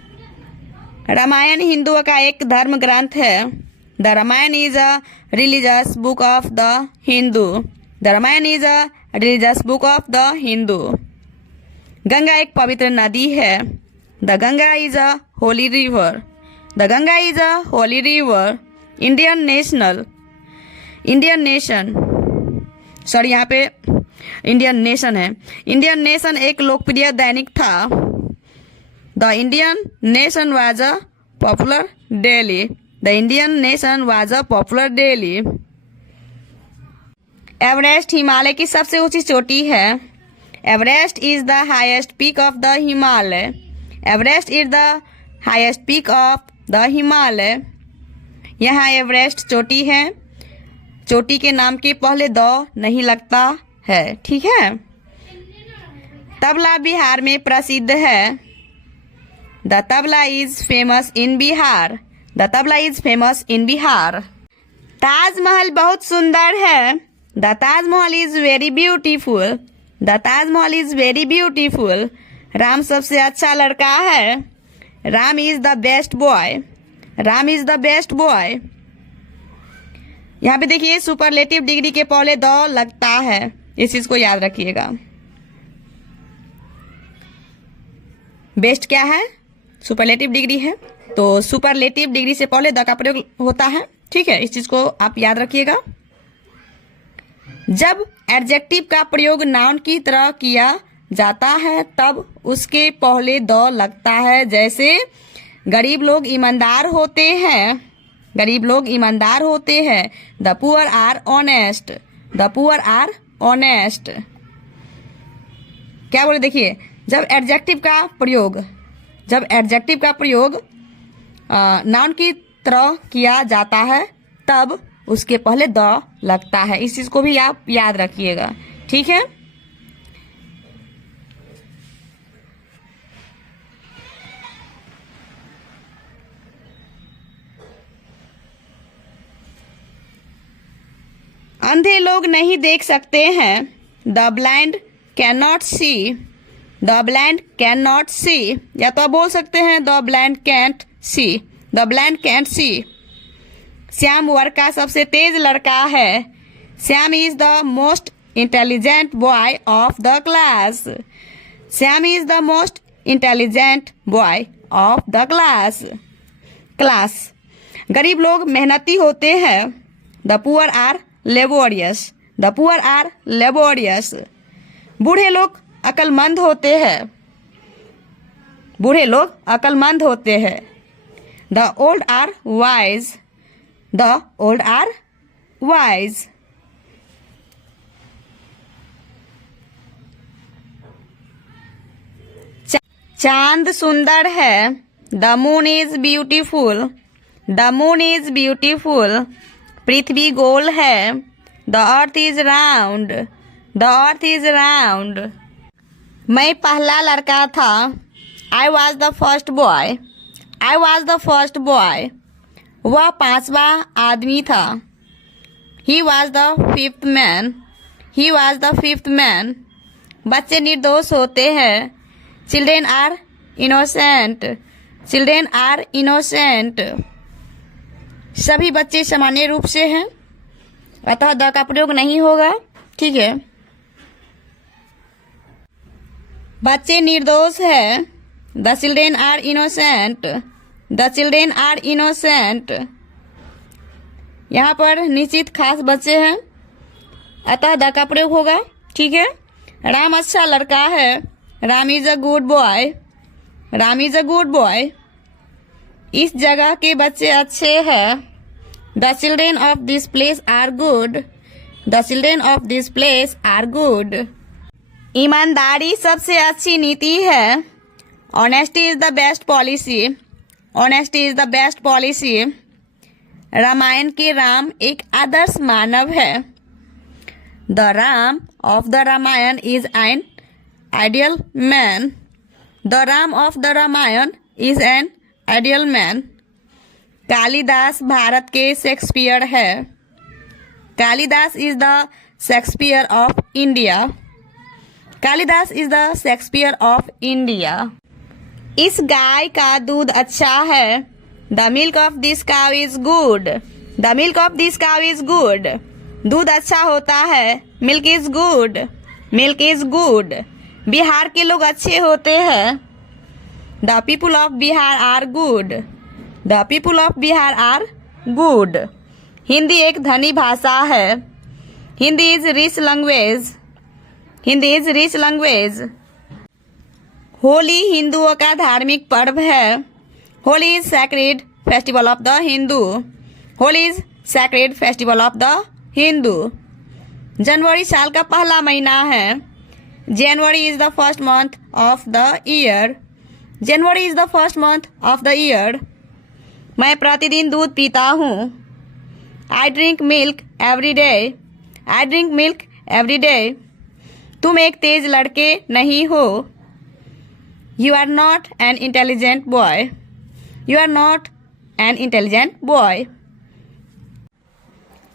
Ramayana हिंदुओं का एक धर्म ग्रंथ है, the Ramayana is a religious book of the Hindu, the Ramayana is a religious book of the Hindu. Ganga एक पवित्र नदी है, the Ganga is a holy river, the Ganga is a holy river. Indian national, Indian nation, sorry यहाँ पे इंडियन नेशन है। इंडियन नेशन एक लोकप्रिय दैनिक था, the Indian nation was a popular daily, the Indian nation was a popular daily. Everest Himalaya की सबसे ऊंची चोटी है, Everest is the highest peak of the Himalaya, Everest is the highest peak of the Himalaya. यहाँ एवरेस्ट चोटी है, चोटी के नाम के पहले द नहीं लगता है। ठीक है, तबला बिहार में प्रसिद्ध है, the tabla is famous in Bihar, the tabla is famous in Bihar. Taj Mahal बहुत सुंदर है, the Taj Mahal is very beautiful, the Taj Mahal is very beautiful. Ram सबसे अच्छा लड़का है, Ram is the best boy, Ram is the best boy. यहाँ पे देखिए सुपरलेटिव डिग्री के पहले द लगता है, इस चीज को याद रखिएगा। बेस्ट क्या है, सुपरलेटिव डिग्री है, तो सुपरलेटिव डिग्री से पहले द का प्रयोग होता है। ठीक है, इस चीज को आप याद रखिएगा। जब एडजेक्टिव का प्रयोग नाउन की तरह किया जाता है तब उसके पहले द लगता है। जैसे गरीब लोग ईमानदार होते हैं, गरीब लोग ईमानदार होते हैं, the poor are honest, the poor are honest. क्या बोले, देखिए जब एडजेक्टिव का प्रयोग नाउन की तरह किया जाता है तब उसके पहले द लगता है। इस चीज को भी आप याद रखिएगा। ठीक है, अंधे लोग नहीं देख सकते हैं, the blind can not see, the blind can not see. या तो आप बोल सकते हैं the blind can't see, the blind can't see. Shyam वर्ग का सबसे तेज लड़का है, Shyam is the most intelligent boy of the class, Shyam is the most intelligent boy of the class. Class, गरीब लोग मेहनती होते हैं, the poor are laborious, the poor are laborious. बूढ़े लोग अक्लमंद होते हैं, बूढ़े लोग अक्लमंद होते हैं, the old are wise, the old are wise. चांद सुंदर है, the moon is beautiful, the moon is beautiful. पृथ्वी गोल है, the earth is round, the earth is round. मैं पहला लड़का था, I was the first boy, I was the first boy. वह पांचवा आदमी था, he was the fifth man, he was the fifth man. बच्चे निर्दोष होते हैं। Children are innocent, children are innocent. सभी बच्चे सामान्य रूप से हैं, अतः द का प्रयोग नहीं होगा। ठीक है। बच्चे निर्दोष है। The children are innocent, the children are innocent. यहाँ पर निश्चित खास बच्चे हैं, अतः द का प्रयोग होगा। ठीक है। राम अच्छा लड़का है। Ram is a good boy, Ram is a good boy. इस जगह के बच्चे अच्छे हैं। The children of this place are good, the children of this place are good. ईमानदारी सबसे अच्छी नीति है। Honesty is the best policy, honesty is the best policy. Ramayana के राम एक आदर्श मानव है। The Ram of the Ramayana is an ideal man, the Ram of the Ramayana is an ideal man. Kalidas Bharat के शेक्सपियर है। Kalidas is the Shakespeare of India, Kalidas is the Shakespeare of India. इस गाय का दूध अच्छा है। The milk of this cow is good, the milk of this cow is good. दूध अच्छा होता है। Milk is good, milk is good. Bihar के लोग अच्छे होते हैं। The people of Bihar are good, the people of Bihar are good. Hindi एक धनी भाषा है। Hindi is rich language, Hindi is rich language. Holi हिंदुओं का धार्मिक पर्व है। Holi is sacred festival of the Hindu, Holi is sacred festival of the Hindu. जनवरी साल का पहला महीना है। January is the first month of the year, January is the first month of the year. मैं प्रतिदिन दूध पीता हूँ। I drink milk every day, I drink milk every day. तुम एक तेज लड़के नहीं हो। You are not an intelligent boy, you are not an intelligent boy.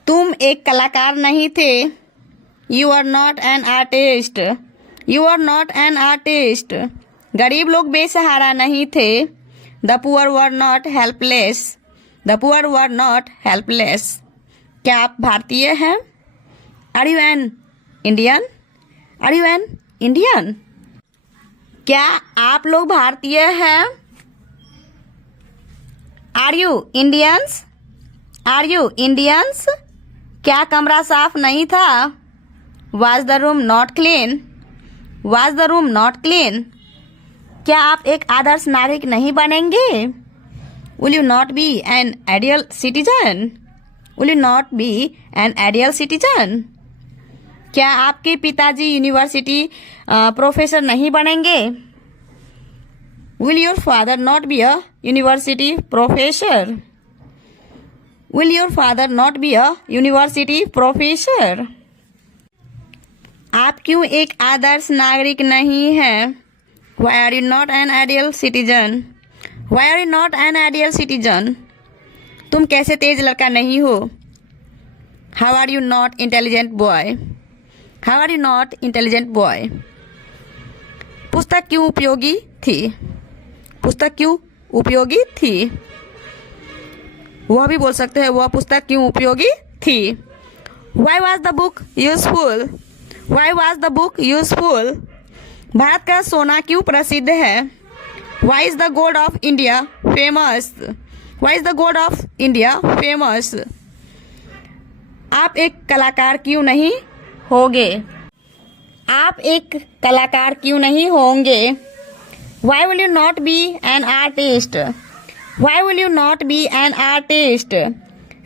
तुम एक कलाकार नहीं थे। You are not an artist, you are not an artist. गरीब लोग बेसहारा नहीं थे। The poor were not helpless, the poor were not helpless. क्या आप भारतीय हैं? Are you an Indian, are you an Indian? क्या आप लोग भारतीय हैं? Are you Indians, are you Indians? क्या कमरा साफ नहीं था? Was the room not clean, was the room not clean? क्या आप एक आदर्श नागरिक नहीं बनेंगे? Will you not be an ideal citizen, will you not be an ideal citizen? क्या आपके पिताजी यूनिवर्सिटी प्रोफेसर नहीं बनेंगे? Will your father not be a university professor, will your father not be a university professor? आप क्यों एक आदर्श नागरिक नहीं हैं? Why are you not an ideal citizen, why are you not an ideal citizen? तुम कैसे तेज लड़का नहीं हो? How are you not intelligent boy, how are you not intelligent boy? पुस्तक क्यों उपयोगी थी? पुस्तक क्यों उपयोगी थी? वह भी बोल सकते हैं वह पुस्तक क्यों उपयोगी थी। Why was the book useful, why was the book useful? Bharat का सोना क्यों प्रसिद्ध है? Why is the gold of India famous, why is the gold of India famous? आप एक कलाकार क्यों नहीं होगे? आप एक कलाकार क्यों नहीं होंगे? Why will you not be an artist, why will you not be an artist?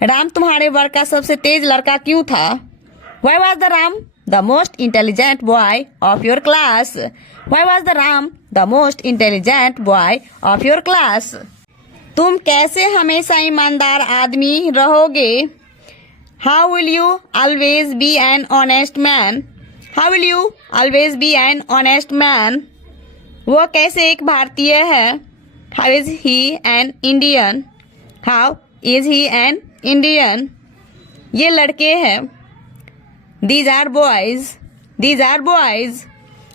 Ram तुम्हारे वर्ग का सबसे तेज लड़का क्यों था? Why was the Ram the most intelligent boy of your class, why was the Ram the most intelligent boy of your class? तुम कैसे हमेशा ईमानदार आदमी रहोगे? How will you always be an honest man, how will you always be an honest man? वो कैसे एक भारतीय है? How is he an Indian, how is he an Indian? ये लड़के हैं। These are boys, these are boys.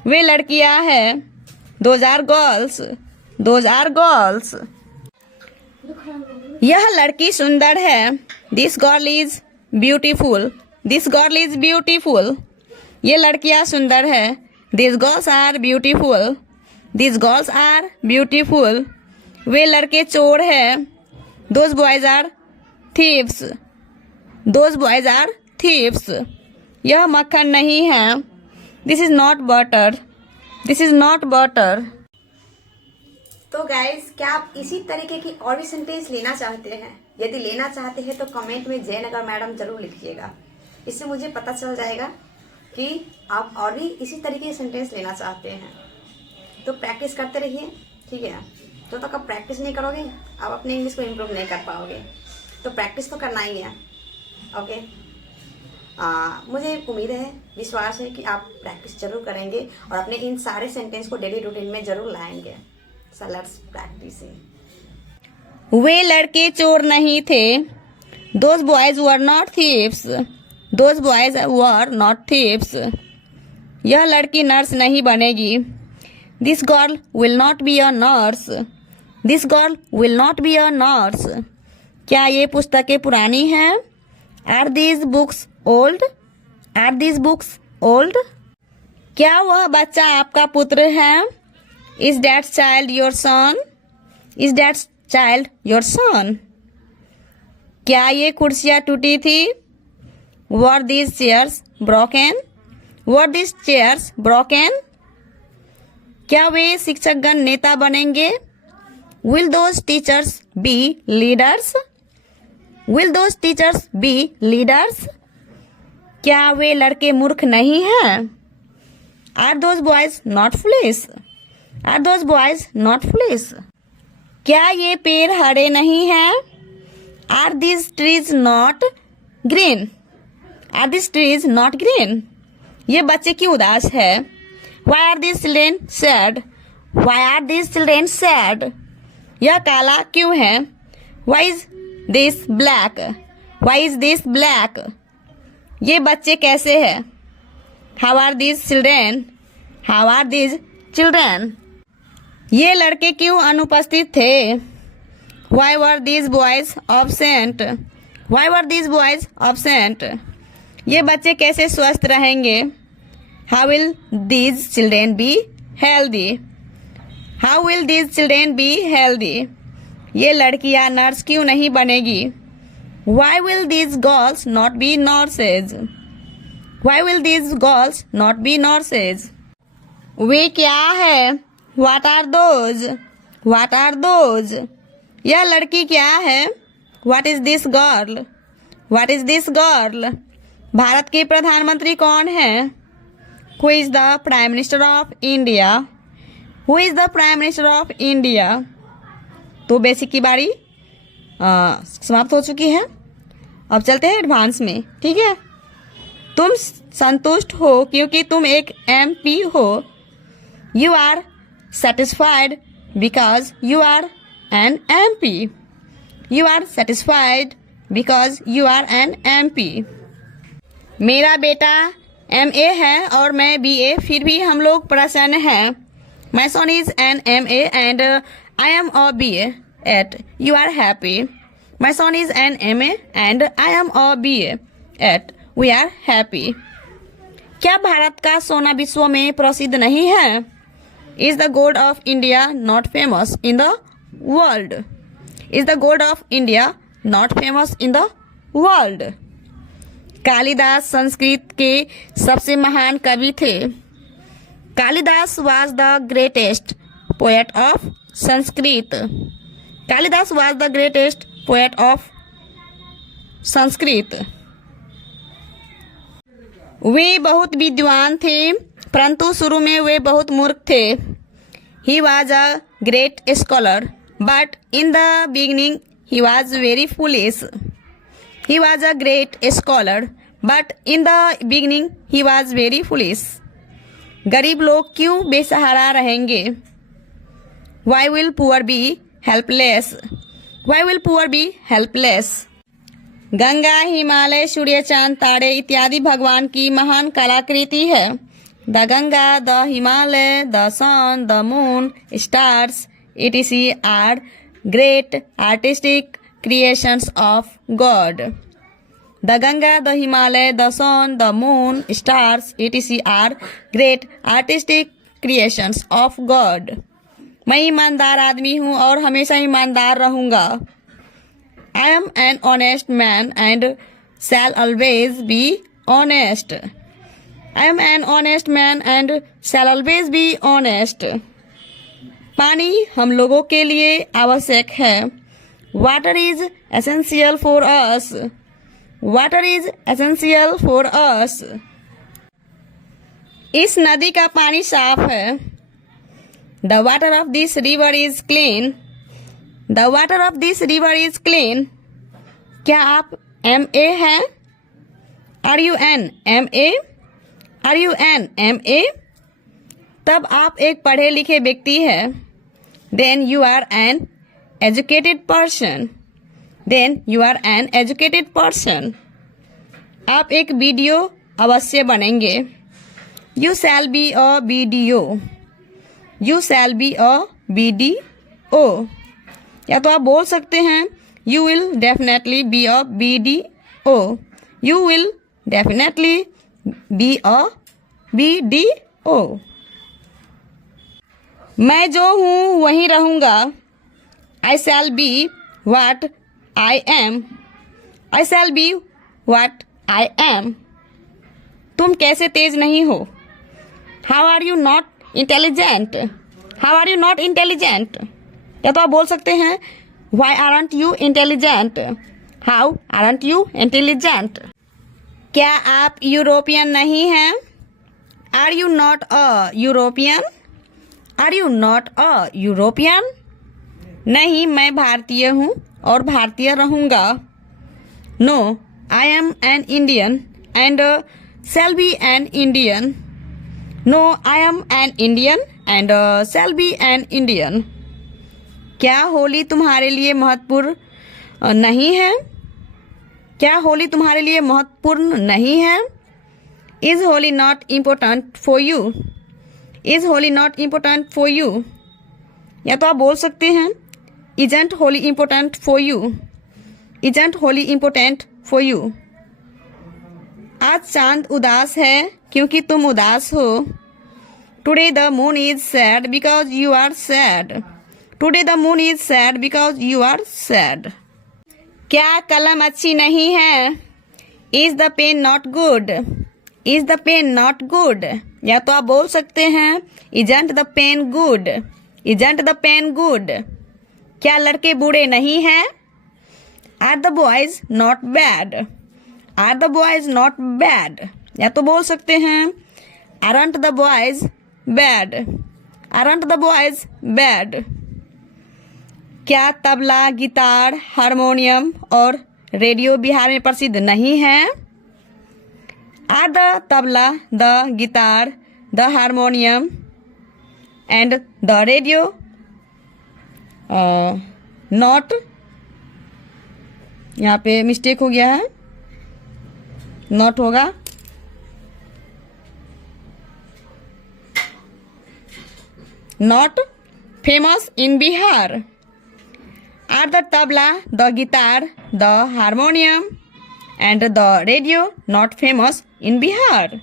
वे लड़कियां हैं। Those are girls, those are girls. यह लड़की सुंदर है। This girl is beautiful, this girl is beautiful. ये लड़कियां सुंदर है। This girls are beautiful, this girls are beautiful. वे लड़के चोर हैं। Those boys are thieves, those boys are thieves. यह मक्खन नहीं है। This is not butter, this is not butter. तो गाइज, क्या आप इसी तरीके की और भी सेंटेंस लेना चाहते हैं? यदि लेना चाहते हैं तो कमेंट में जयनगर मैडम जरूर लिखिएगा। इससे मुझे पता चल जाएगा कि आप और भी इसी तरीके के सेंटेंस लेना चाहते हैं। तो प्रैक्टिस करते रहिए, ठीक है। तो तक आप प्रैक्टिस नहीं करोगे, आप अपने इंग्लिश को इम्प्रूव नहीं कर पाओगे। तो प्रैक्टिस तो करना ही है, ओके। मुझे उम्मीद है, विश्वास है कि आप प्रैक्टिस जरूर करेंगे और अपने इन सारे सेंटेंस को डेली रूटीन में जरूर लाएंगे। So let's practice it. वे लड़के चोर नहीं थे। Those boys were not thieves. Those boys were not thieves. यह लड़की नर्स नहीं बनेगी। This girl will not be a nurse. This girl will not be a nurse. क्या ये पुस्तकें पुरानी हैं? Are these books old? Are these books old? क्या वह बच्चा आपका पुत्र है? Is that child your son? Is that child your son? क्या ये कुर्सियाँ टूटी थी? Were these chairs broken? Were these chairs broken? क्या वे शिक्षकगण नेता बनेंगे? Will those teachers be leaders? Will those teachers be leaders? क्या वे लड़के मूर्ख नहीं हैं? Are those boys not foolish? Are those boys not foolish? क्या ये पेड़ हरे नहीं हैं? Are these trees not green? Are these trees not green? ये बच्चे क्यों उदास है? Why are these children sad? Why are these children sad? यह काला क्यों है? Why is this black? Why is this black? ये बच्चे कैसे हैं? How are these children? How are these children? ये लड़के क्यों अनुपस्थित थे? Why were these boys absent? Why were these boys absent? ये बच्चे कैसे स्वस्थ रहेंगे? How will these children be healthy? How will these children be healthy? ये लड़कियां नर्स क्यों नहीं बनेगी? Why will these girls not be nurses? Why will these girls not be nurses? वे क्या है? What are those? What are those? यह लड़की क्या है? What is this girl? What is this girl? Bharat के प्रधानमंत्री कौन है? Who is the Prime Minister of India? Who is the Prime Minister of India? तो बेसिक की बारी समाप्त हो चुकी है। अब चलते हैं एडवांस में, ठीक है। तुम संतुष्ट हो क्योंकि तुम एक MP हो। You are satisfied because you are an MP. You are satisfied because you are an MP. मेरा बेटा MA है और मैं BA, फिर भी हम लोग प्रसन्न हैं। My son is an MA and I am a BA. At you are happy. My son is an MA and I am a BA. At we are happy. क्या भारत का सोना विश्व में प्रसिद्ध नहीं है? Is the gold of India not famous in the world? Is the gold of India not famous in the world? Kalidas Sanskrit के सबसे महान कवि थे। Kalidas was the greatest poet of Sanskrit. Kalidas was the greatest poet of Sanskrit. वे बहुत विद्वान थे परंतु शुरू में वे बहुत मूर्ख थे। He was a great scholar, but in the beginning he was very foolish. He was a great scholar, but in the beginning he was very foolish. गरीब लोग क्यों बेसहारा रहेंगे? Why will poor be helpless? Why will poor be helpless? Ganga, Himalaya, सूर्य, चांद, तारे इत्यादि भगवान की महान कलाकृति है। The Ganga, the Himalaya, the sun, the moon, stars etc. are great artistic creations of God. The Ganga, the Himalaya, the sun, the moon, stars etc. are great artistic creations of God. मैं ईमानदार आदमी हूँ और हमेशा ईमानदार रहूँगा। I am an honest man and shall always be honest. I am an honest man and shall always be honest. पानी हम लोगों के लिए आवश्यक है। Water is essential for us. Water is essential for us. इस नदी का पानी साफ है। The water of this river is clean. The water of this river is clean. क्या आप MA हैं? Are you an MA? Are you an MA? तब आप एक पढ़े लिखे व्यक्ति हैं। Then you are an educated person. Then you are an educated person. आप एक वीडियो अवश्य बनेंगे। You shall be a video. You shall be a video. या तो आप बोल सकते हैं You will definitely be a video. You will definitely be a video. मैं जो हूँ वहीं रहूँगा। I shall be what I am. I shall be what I am. तुम कैसे तेज नहीं हो? How are you not intelligent? How are you not intelligent? या तो आप बोल सकते हैं Why aren't you intelligent? How aren't you intelligent? क्या आप यूरोपियन नहीं हैं? Are you not a European? Are you not a European? नहीं, मैं भारतीय हूँ और भारतीय रहूँगा। No, I am an Indian and shall be an Indian. No, I am an Indian and shall be an Indian. क्या होली तुम्हारे लिए महत्वपूर्ण नहीं है? क्या होली तुम्हारे लिए महत्वपूर्ण नहीं है? Is Holi not important for you? Is Holi not important for you? या तो आप बोल सकते हैं Isn't Holi important for you? Isn't Holi important for you? आज चांद उदास है क्योंकि तुम उदास हो। Today the moon is sad because you are sad. Today the moon is sad because you are sad. क्या कलम अच्छी नहीं है? Is the pen not good? Is the pen not good? या तो आप बोल सकते हैं Isn't the pen good? Isn't the pen good? क्या लड़के बूढ़े नहीं हैं? Are the boys not bad? Are the boys not bad? या तो बोल सकते हैं Aren't the boys bad? Aren't the boys bad? क्या तबला, गिटार, हारमोनियम और रेडियो बिहार में प्रसिद्ध नहीं है? Are the tabla, the guitar, the harmonium and the radio not? यहाँ पे मिस्टेक हो गया है, नॉट होगा। Not famous in Bihar. Are the tabla, the guitar, the harmonium and the radio not famous in Bihar?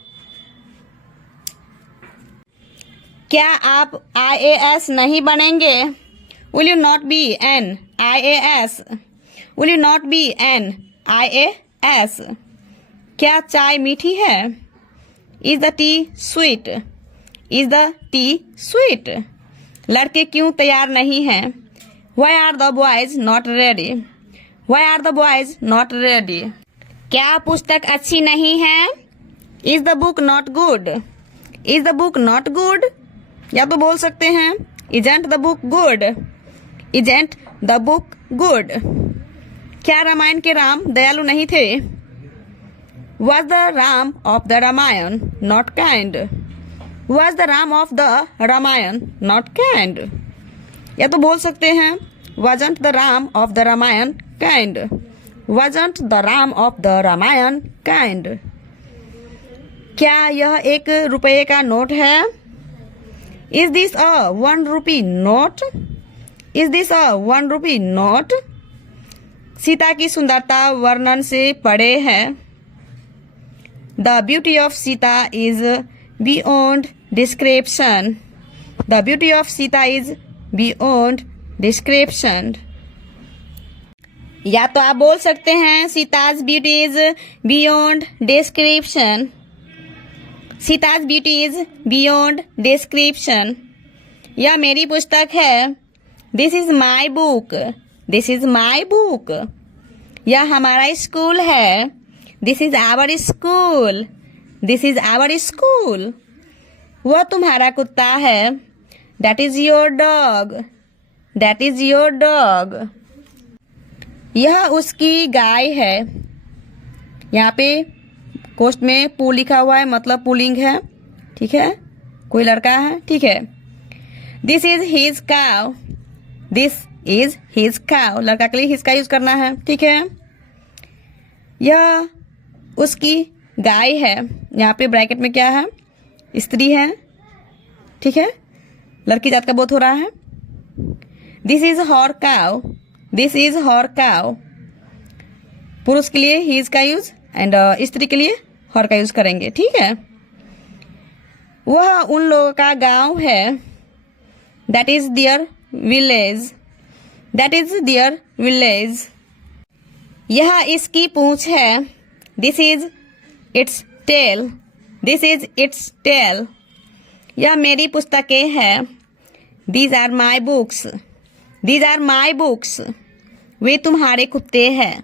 क्या आप IAS नहीं बनेंगे? Will you not be an IAS? Will you not be an IAS? क्या चाय मीठी है? Is the tea sweet? Is the tea sweet? लड़के क्यों तैयार नहीं हैं? Why are the boys not ready? Why are the boys not ready? क्या पुस्तक अच्छी नहीं है? Is the book not good? Is the book not good? या तो बोल सकते हैं Isn't the book good? Isn't the book good? क्या रामायण के राम दयालु नहीं थे? Was the Ram of the Ramayan not kind? Was the Ram of the Ramayan not kind? या तो बोल सकते हैं Wasn't the Ram of the Ramayan kind? wasn't the Ram of the Ramayan kind? क्या यह 1 रुपये का नोट है? Is this a 1 rupee note? Is this a 1 rupee note? Sita की सुंदरता वर्णन से परे है। The beauty of Sita is beyond description. The beauty of Sita is beyond description. या तो आप बोल सकते हैं Sita's beauty is beyond description. Sita's beauty is beyond description. यह मेरी पुस्तक है। This is my book. This is my book. यह हमारा स्कूल है। This is our school. This is our school. वह तुम्हारा कुत्ता है। That is your dog. That is your dog. यह उसकी गाय है। यहाँ पे कोष्ट में पू लिखा हुआ है, मतलब पुलिंग है। ठीक है, कोई लड़का है। ठीक है। दिस इज हिज काव। दिस इज हिज काव। लड़का के लिए हिज का यूज करना है। ठीक है। यह उसकी गाय है। यहाँ पे ब्रैकेट में क्या है? स्त्री है। ठीक है, लड़की जात का बोध हो रहा है। दिस इज हर काव। दिस इज हर काव। पुरुष के लिए हिज का यूज एंड स्त्री के लिए हर का यूज करेंगे। ठीक है। वह उन लोगों का गांव है। That is their village. That is their village. यह इसकी पूंछ है। This is its tail. This is its tail. यह मेरी पुस्तकें हैं। These are my books. These are my books. वे तुम्हारे कुत्ते हैं।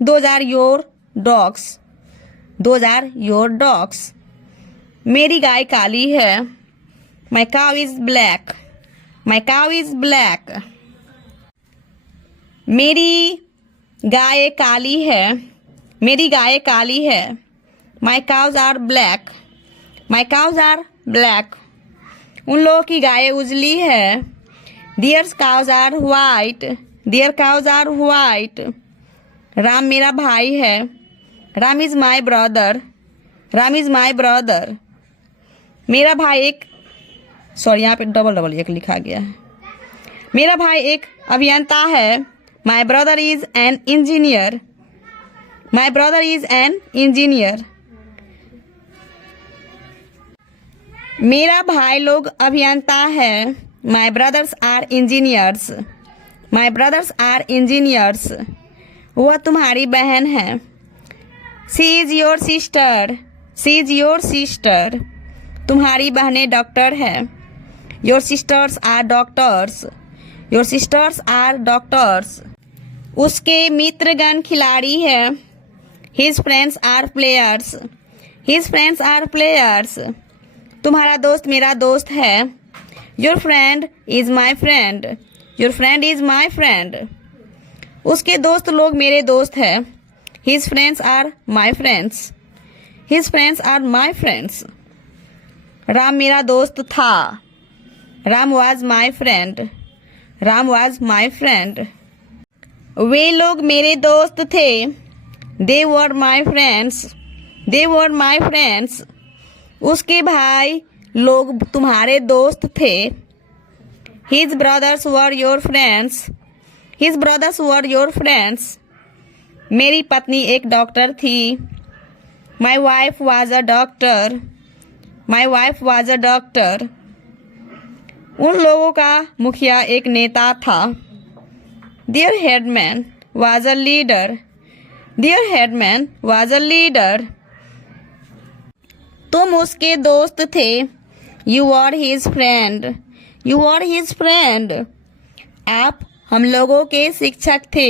Those are your dogs. Those are your dogs. मेरी गाय काली है। माई काव इज ब्लैक। माई काव इज ब्लैक। मेरी गाय काली है। मेरी गाय काली है। My cows are black. My cows are black. उन लोगों की गाय उजली है। Their cows are white. Their cows are white. Ram मेरा भाई है। Ram is my brother. Ram is my brother. मेरा भाई एक यहाँ पे डबल एक लिखा गया है। मेरा भाई एक अभियंता है। My brother is an engineer. My brother is an engineer. मेरा भाई लोग अभियंता है। My brothers are engineers. My brothers are engineers. वह तुम्हारी बहन है। She is your sister. She is your sister. तुम्हारी बहनें डॉक्टर है। Your sisters are doctors. Your sisters are doctors. उसके मित्रगण खिलाड़ी है। His friends are players. His friends are players. तुम्हारा दोस्त मेरा दोस्त है। Your friend is my friend. Your friend is my friend. उसके दोस्त लोग मेरे दोस्त हैं। His friends are my friends. His friends are my friends. Ram मेरा दोस्त था। Ram was my friend. Ram was my friend. वे लोग मेरे दोस्त थे। They were my friends. They were my friends. उसके भाई लोग तुम्हारे दोस्त थे। His brothers were your friends. His brothers were your friends. मेरी पत्नी एक डॉक्टर थी। My wife was a doctor. My wife was a doctor. उन लोगों का मुखिया एक नेता था। Their headman was a leader. Their headman was a leader. तुम उसके दोस्त थे। You are his friend. You are his friend. आप हम लोगों के शिक्षक थे।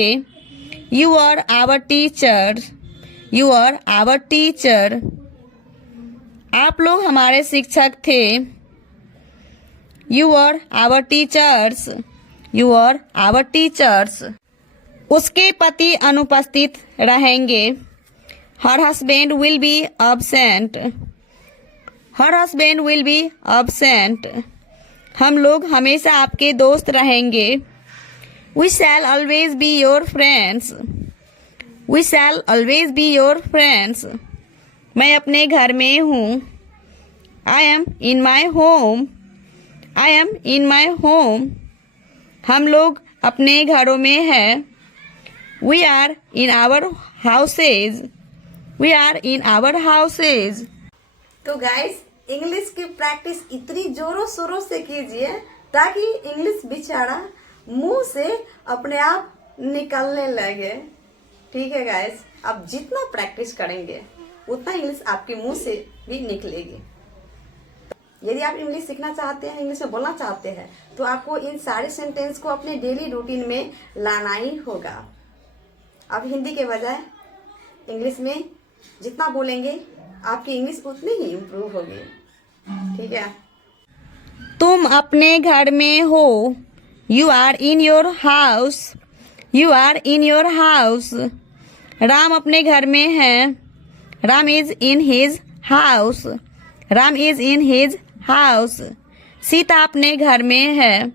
You are our teacher. You are our teacher. आप लोग हमारे शिक्षक थे। You are our teachers. You are our teachers. उसके पति अनुपस्थित रहेंगे। Her husband will be absent. Her husband will be absent. हम लोग हमेशा आपके दोस्त रहेंगे। We shall always be your friends. We shall always be your friends. मैं अपने घर में हूँ. I am in my home. I am in my home. हम लोग अपने घरों में हैं. We are in our houses. We are in our houses. तो गाइस, इंग्लिश की प्रैक्टिस इतनी जोरों शोरों से कीजिए ताकि इंग्लिश बेचारा मुंह से अपने आप निकलने लगे. ठीक है गाइस, आप जितना प्रैक्टिस करेंगे उतना इंग्लिश आपके मुंह से भी निकलेगी. यदि आप इंग्लिश सीखना चाहते हैं, इंग्लिश में बोलना चाहते हैं, तो आपको इन सारे सेंटेंस को अपने डेली रूटीन में लाना ही होगा. आप हिंदी के बजाय इंग्लिश में जितना बोलेंगे आपकी इंग्लिश उतनी ही इम्प्रूव होगी. ठीक है. तुम अपने घर में हो. You are in your house. You are in your house. Ram अपने घर में है. Ram is in his house. Ram is in his house. Sita अपने घर में है.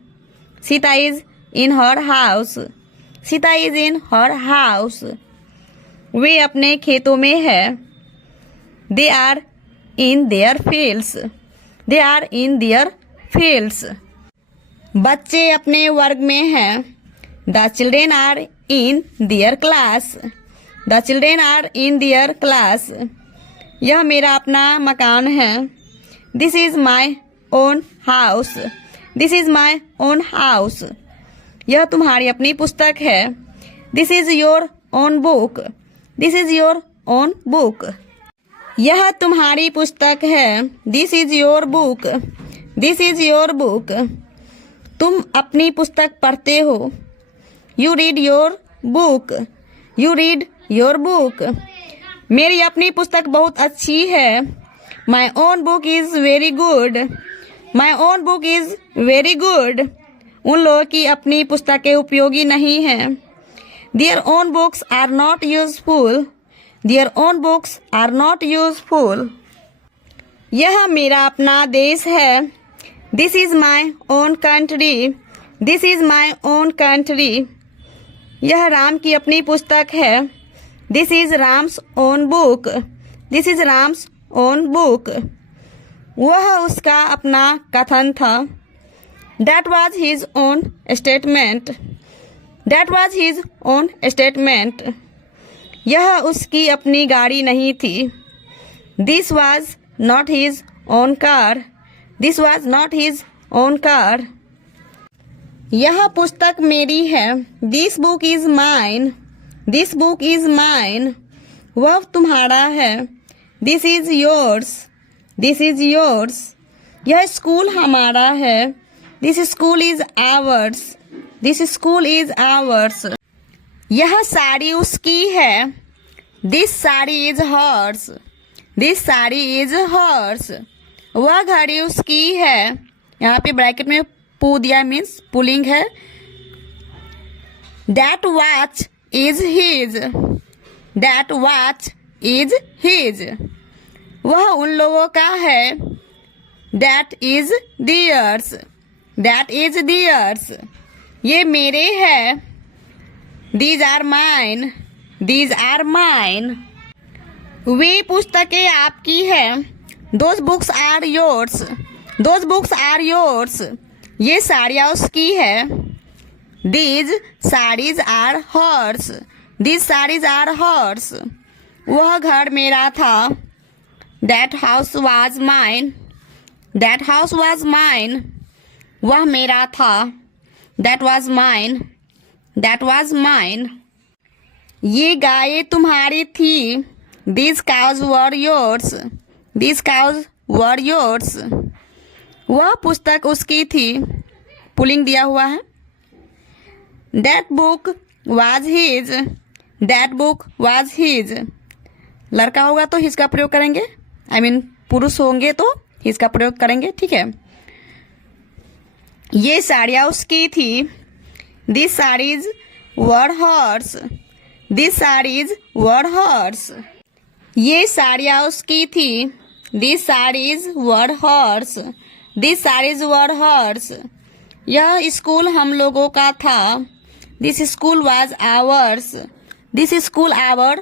Sita is in her house. Sita is in her house. वे अपने खेतों में है. They are in their fields. They are in their fields. बच्चे अपने वर्ग में हैं. The children are in their class. The children are in their class. यह मेरा अपना मकान है. This is my own house. This is my own house. यह तुम्हारी अपनी पुस्तक है. This is your own book. This is your own book. यह तुम्हारी पुस्तक है. This is your book. This is your book. तुम अपनी पुस्तक पढ़ते हो. You read your book. You read your book. मेरी अपनी पुस्तक बहुत अच्छी है. My own book is very good. My own book is very good. उन लोगों की अपनी पुस्तकें उपयोगी नहीं हैं. Their own books are not useful. Their own books are not useful. यह मेरा अपना देश है. This is my own country. This is my own country. यह राम की अपनी पुस्तक है. This is Ram's own book. This is Ram's own book. वह उसका अपना कथन था. That was his own statement. That was his own statement. यह उसकी अपनी गाड़ी नहीं थी. This was not his own car. This was not his own car. यह पुस्तक मेरी है. This book is mine. This book is mine. वह तुम्हारा है. This is yours. This is yours. यह स्कूल हमारा है. This school is ours. This school is ours. यह साड़ी उसकी है. This sari is hers. This sari is hers. वह घड़ी उसकी है. यहाँ पे ब्रैकेट में पू दिया मीन्स पुलिंग है. That watch is his. That watch is his. वह उन लोगों का है. That is theirs. That is theirs. ये मेरे है. These are mine. These are mine. वे पुस्तकें आपकी है. Those books are yours. Those books are yours. ये साड़ियाँ उसकी है. These sarees are hers. These sarees are hers. वह घर मेरा था. That house was mine. That house was mine. वह मेरा था. That was mine. That was mine. ये गायें तुम्हारी थी. These cows were yours. These cows were yours. वह पुस्तक उसकी थी. पुलिंग दिया हुआ है. That book was his. That book was his. लड़का होगा तो his का प्रयोग करेंगे. पुरुष होंगे तो his का प्रयोग करेंगे. ठीक है. ये साड़ियाँ उसकी थी. These sarees were hers. These sarees were hers. ये साड़ियाँ उसकी थी. These sarees were hers. These sarees were hers. यह स्कूल हम लोगों का था. This school was ours. This school our.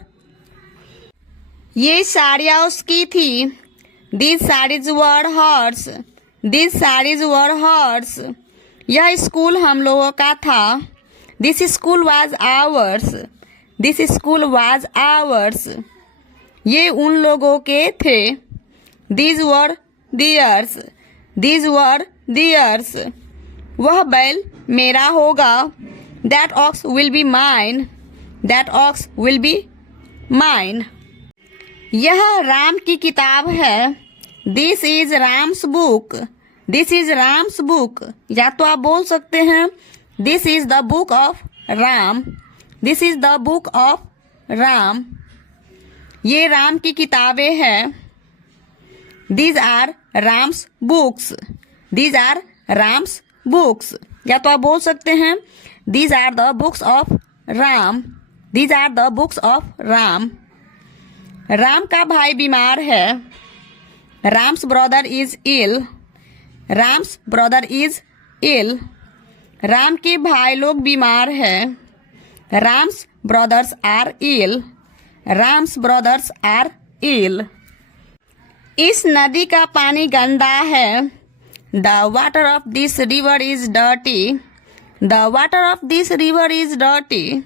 ये साड़ियाँ उसकी थी। This sarees were hers. This sarees were hers. यह स्कूल हम लोगों का था। This school was ours. This school was ours. ये उन लोगों के थे। These were theirs. These were theirs. वह बैल मेरा होगा। That ox will be mine. That ox will be mine. यह राम की किताब है। This is Ram's book. This is Ram's book. या तो आप बोल सकते हैं this is the book of Ram. This is the book of Ram. ये राम की किताबें हैं। These are Ram's books. These are Ram's books. या तो आप बोल सकते हैं these are the books of Ram. These are the books of Ram. Ram का भाई बीमार है। Ram's brother is ill. Ram's brother is ill. Ram के भाई लोग बीमार हैं। Ram's brothers are ill. Ram's brothers are ill. इस नदी का पानी गंदा है। The water of this river is dirty. The water of this river is dirty.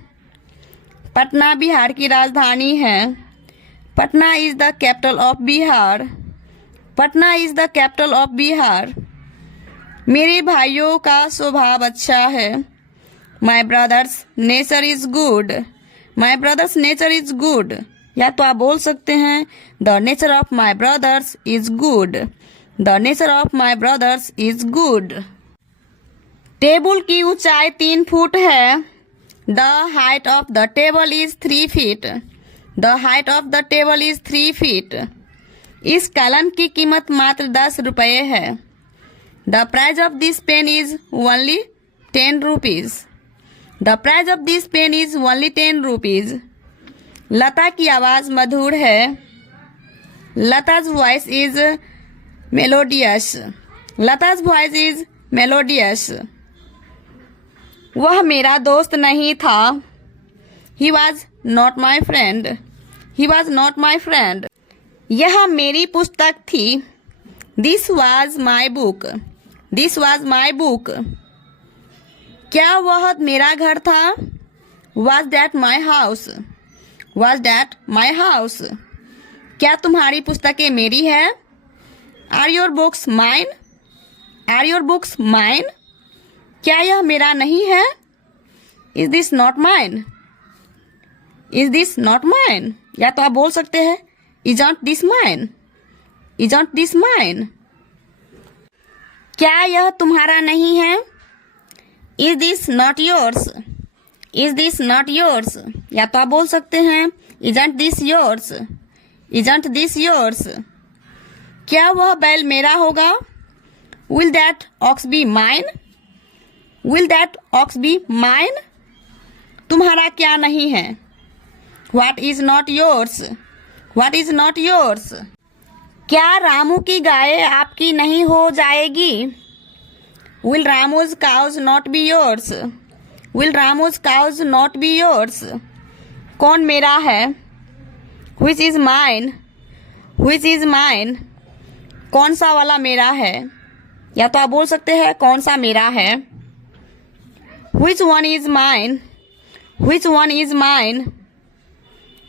Patna Bihar की राजधानी है। Patna is the capital of Bihar. Patna is the capital of Bihar. मेरे भाइयों का स्वभाव अच्छा है। My brothers nature is good. My brothers nature is good. या तो आप बोल सकते हैं the nature of my brothers is good. The nature of my brothers is good. Table की ऊंचाई 3 फुट है। The height of the table is 3 feet. The height of the table is 3 feet. इस कलम की कीमत मात्र 10 रुपये है। The price of this pen is only 10 rupees. The price of this pen is only 10 rupees. Lata की आवाज मधुर है। Lata's voice is melodious. Lata's voice is melodious. वह मेरा दोस्त नहीं था। He was not my friend. He was not my friend. यह मेरी पुस्तक थी। This was my book. This was my book. क्या वह मेरा घर था? Was that my house? Was that my house? क्या तुम्हारी पुस्तकें मेरी है? Are your books mine? Are your books mine? क्या यह मेरा नहीं है? Is this not mine? Is this not mine? या तो आप बोल सकते हैं isn't this mine? Isn't this mine? क्या यह तुम्हारा नहीं है? Is this not yours? Is this not yours? या तो आप बोल सकते हैं isn't this yours? Isn't this yours? क्या वह बैल मेरा होगा? Will that ox be mine? Will that ox be mine? तुम्हारा क्या नहीं है? What is not yours? What is not yours? क्या रामू की गाय आपकी नहीं हो जाएगी? Will Ramu's cows not be yours? Will Ramu's cows not be yours? कौन मेरा है? Which is mine? Which is mine? कौन सा वाला मेरा है? या तो आप बोल सकते हैं कौन सा मेरा है? Which one is mine? Which one is mine?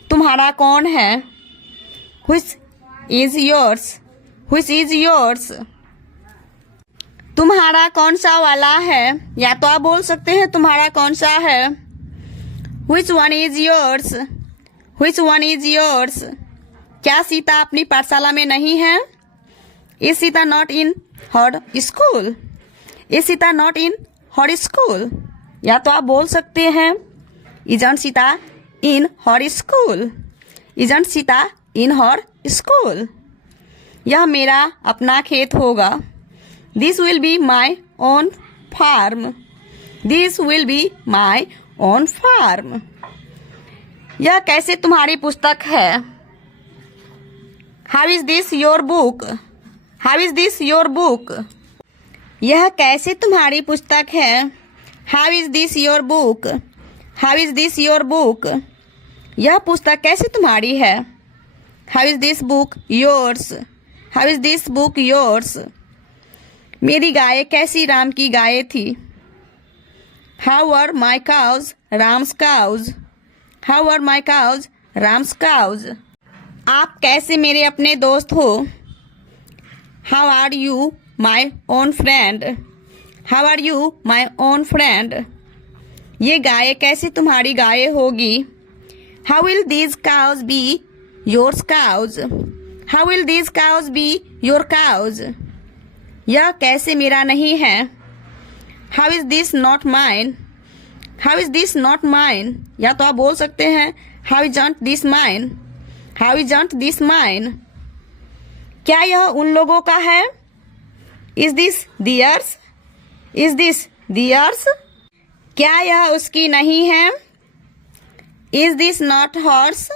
तुम्हारा कौन है? Which is yours? Which is yours? तुम्हारा कौन सा वाला है? या तो आप बोल सकते हैं तुम्हारा कौन सा है? Which one is yours? Which one is yours? क्या सीता अपनी पाठशाला में नहीं है? Is Sita not in her school? Is Sita not in her school? या तो आप बोल सकते हैं isn't Sita in her school? Isn't Sita in her school? यह मेरा अपना खेत होगा। This will be my own farm. This will be my own farm. यह कैसे तुम्हारी पुस्तक है? How is this your book? How is this your book? यह कैसे तुम्हारी पुस्तक है? How is this your book? How is this your book? यह पुस्तक कैसे तुम्हारी है? How is this book yours? How is this book yours? मेरी गाय कैसी राम की गाय थी? How are my cows Ram's cows? How are my cows Ram's cows? आप कैसे मेरे अपने दोस्त हो? How are you my own friend? How are you my own friend? ये गाय कैसे तुम्हारी गाय होगी? How will these cows be yours cows? How will these cows be your cows? यह कैसे मेरा नहीं है? How is this not mine? How is this not mine? या तो आप बोल सकते हैं how isn't this mine? How isn't this mine? क्या यह उन लोगों का है? Is this theirs? Is this theirs? क्या यह उसकी नहीं है? Is this not horse?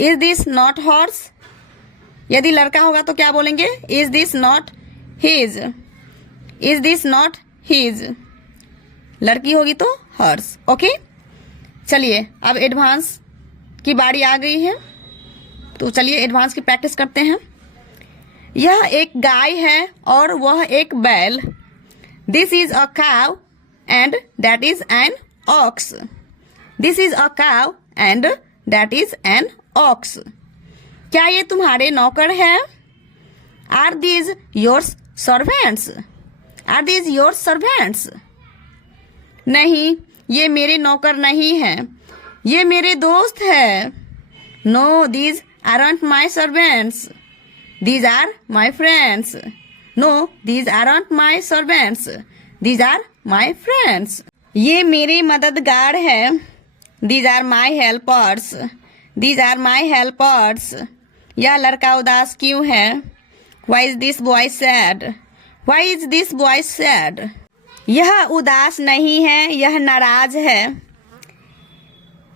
Is this not horse? यदि लड़का होगा तो क्या बोलेंगे? Is this not his? Is this not his? लड़की होगी तो हर्स। ओके, चलिए अब एडवांस की बारी आ गई है, तो चलिए एडवांस की प्रैक्टिस करते हैं। यह एक गाय है और वह एक बैल। This is a cow and that is an ox. This is a cow and that is an ox. क्या ये तुम्हारे नौकर है? Are these your servants? Are these your servants? नहीं, ये मेरे नौकर नहीं हैं, ये मेरे दोस्त है। No, these aren't my servants, these are my friends. No, these aren't my servants, these are my friends. ये मेरे मददगार हैं। These are my helpers, these are my helpers. यह लड़का उदास क्यों है? Why is this boy sad? Why is this boy sad? यह उदास नहीं है, यह नाराज है।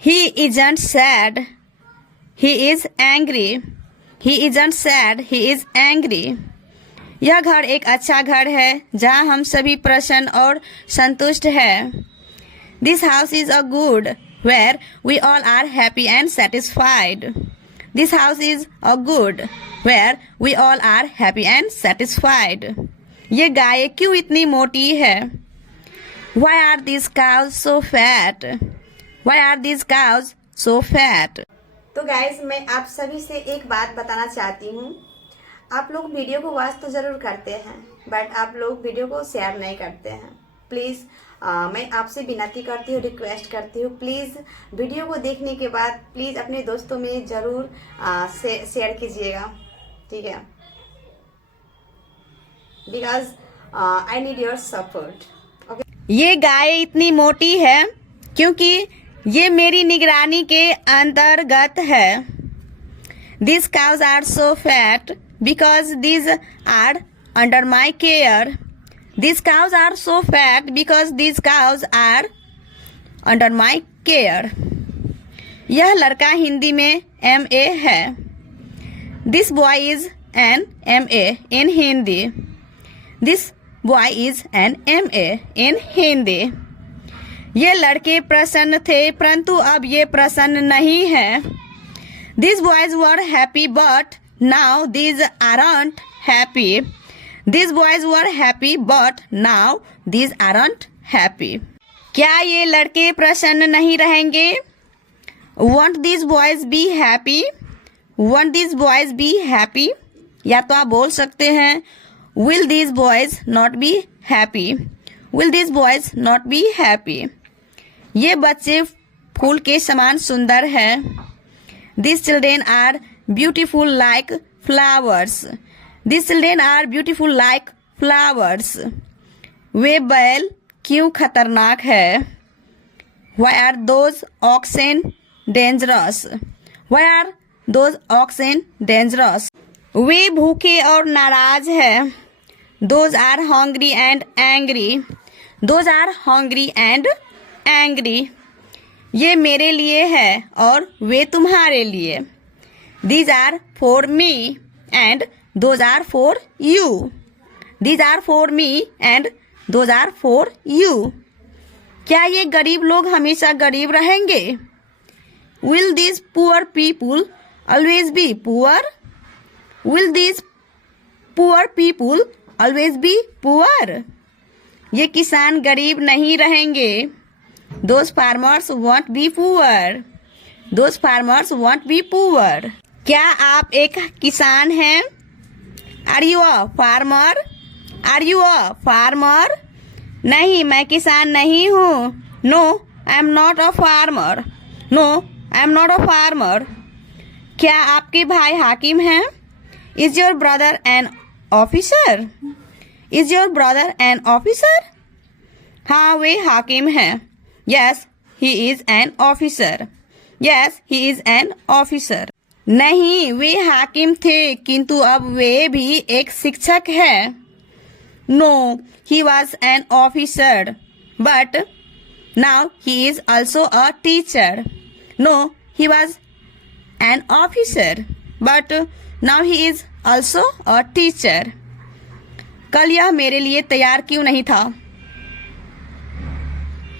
He isn't sad, he is angry. He isn't sad, he is angry. यह घर एक अच्छा घर है जहाँ हम सभी प्रसन्न और संतुष्ट हैं। This house is a good where we all are happy and satisfied. This house is a good where we all are happy and satisfied. ये गाय क्यों इतनी मोटी है? Why are these cows so fat? Why are these cows so fat? तो गाइज मैं आप सभी से एक बात बताना चाहती हूँ। आप लोग वीडियो को वॉच तो ज़रूर करते हैं, बट आप लोग वीडियो को शेयर नहीं करते हैं। प्लीज़ मैं आपसे विनती करती हूँ, रिक्वेस्ट करती हूँ, प्लीज़ वीडियो को देखने के बाद प्लीज़ अपने दोस्तों में ज़रूर शेयर कीजिएगा, ठीक है? Because I need your support. ये गाय इतनी मोटी है क्योंकि ये मेरी निगरानी के अंतर्गत है। These cows are so fat because these are under my care. These cows are so fat because these cows are under my care. यह लड़का हिंदी में MA है। This boy is an MA in Hindi. This boy is an MA in Hindi. ये लड़के प्रसन्न थे परंतु अब ये प्रसन्न नहीं है। These boys were happy but now these aren't happy. These boys were happy but now these aren't happy. क्या ये लड़के प्रसन्न नहीं रहेंगे? Won't these boys be happy? Won't these boys be happy? या तो आप बोल सकते हैं Will these boys not be happy? Will these boys not be happy? ये बच्चे फूल के समान सुंदर हैं। These children are beautiful like flowers. These children are beautiful like flowers. वे बैल क्यों खतरनाक है? Why are those oxen dangerous? Why are those oxen dangerous? वे भूखे और नाराज है। Those are hungry and angry. Those are hungry and angry. ये मेरे लिए है और वे तुम्हारे लिए। These are for me and those are for you. These are for me and those are for you. क्या ये गरीब लोग हमेशा गरीब रहेंगे? Will these poor people always be poor? Will these poor people always be poor? ये किसान गरीब नहीं रहेंगे. Those farmers won't be poor. Those farmers won't be poor. क्या आप एक किसान हैं? Are you a farmer? Are you a farmer? नहीं, मैं किसान नहीं हूँ. No, I am not a farmer. No, I am not a farmer. क्या आपके भाई हाकिम हैं? Is your brother an officer? Is your brother an officer? हाँ, वे हाकिम हैं. Yes, he is an officer. Yes, he is an officer. नहीं, वे हाकिम थे, किंतु अब वे भी एक शिक्षक है. No, he was an officer, but now he is also a teacher. No, he was an officer, but now he is also a teacher. कल यह मेरे लिए तैयार क्यों नहीं था?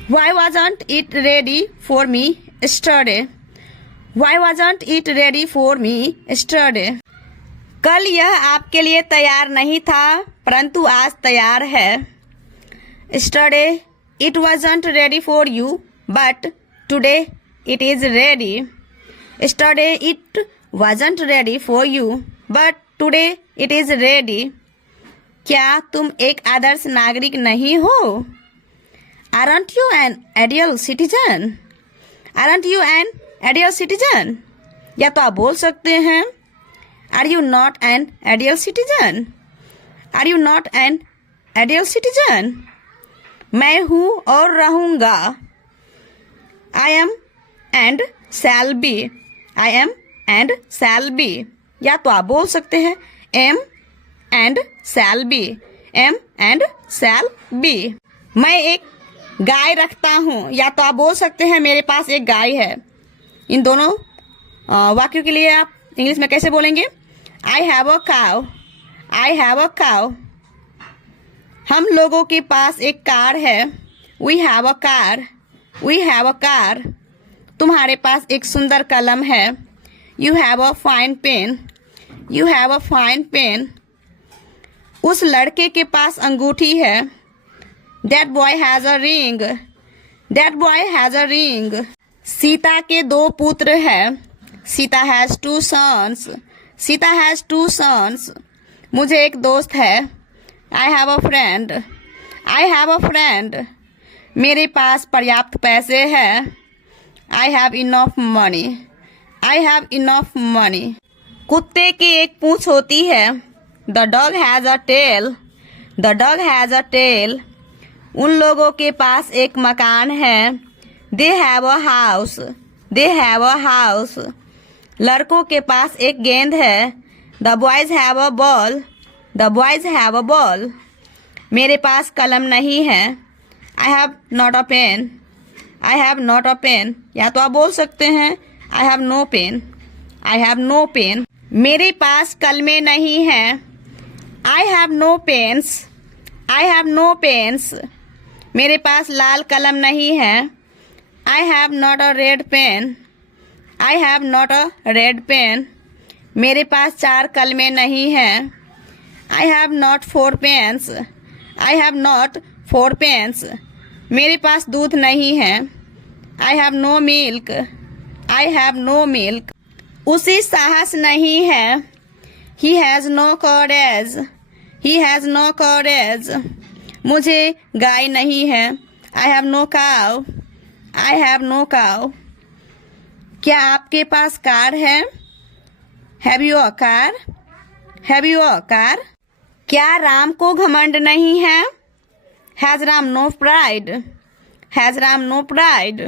Why wasn't it ready for me yesterday? Why wasn't it ready for me yesterday? कल यह आपके लिए तैयार नहीं था, परंतु आज तैयार है. Yesterday it wasn't ready for you, but today it is ready. Yesterday it wasn't ready for you, but today it is ready. क्या तुम एक आदर्श नागरिक नहीं हो? Aren't you an ideal citizen? Aren't you an ideal citizen? या तो आप बोल सकते हैं Are you not an ideal citizen? Are you not an ideal citizen? मैं हूँ और रहूँगा. I am and shall be. I am and shall be. या तो आप बोल सकते हैं am and shall be. am and shall be. मैं एक गाय रखता हूँ, या तो आप बोल सकते हैं मेरे पास एक गाय है. इन दोनों वाक्यों के लिए आप इंग्लिश में कैसे बोलेंगे? I have a cow. I have a cow. हम लोगों के पास एक कार है. We have a car. We have a car. तुम्हारे पास एक सुंदर कलम है. You have a fine pen. You have a fine pen. उस लड़के के पास अंगूठी है. That boy has a ring. That boy has a ring. Sita के दो पुत्र हैं. Sita has two sons. Sita has two sons. मुझे एक दोस्त है. I have a friend. I have a friend. मेरे पास पर्याप्त पैसे हैं. I have enough money. I have enough money. कुत्ते की एक पूंछ होती है. The dog has a tail. The dog has a tail. उन लोगों के पास एक मकान है. They have a house. They have a house. लड़कों के पास एक गेंद है. The boys have a ball. The boys have a ball. मेरे पास कलम नहीं है. I have not a pen. I have not a pen. या तो आप बोल सकते हैं I have no pen. I have no pen. मेरे पास कलमें नहीं हैं. I have no pens. I have no pens. मेरे पास लाल कलम नहीं है. I have not a red pen. I have not a red pen. मेरे पास 4 कलमें नहीं हैं. I have not 4 pens. I have not 4 pens. मेरे पास दूध नहीं है. I have no milk. I have no milk. उसे साहस नहीं है. He has no courage. He has no courage. मुझे गाय नहीं है. I have no cow. I have no cow. क्या आपके पास कार है? Have you a car? Have you a car? क्या राम को घमंड नहीं है? Has Ram no pride? Has Ram no pride?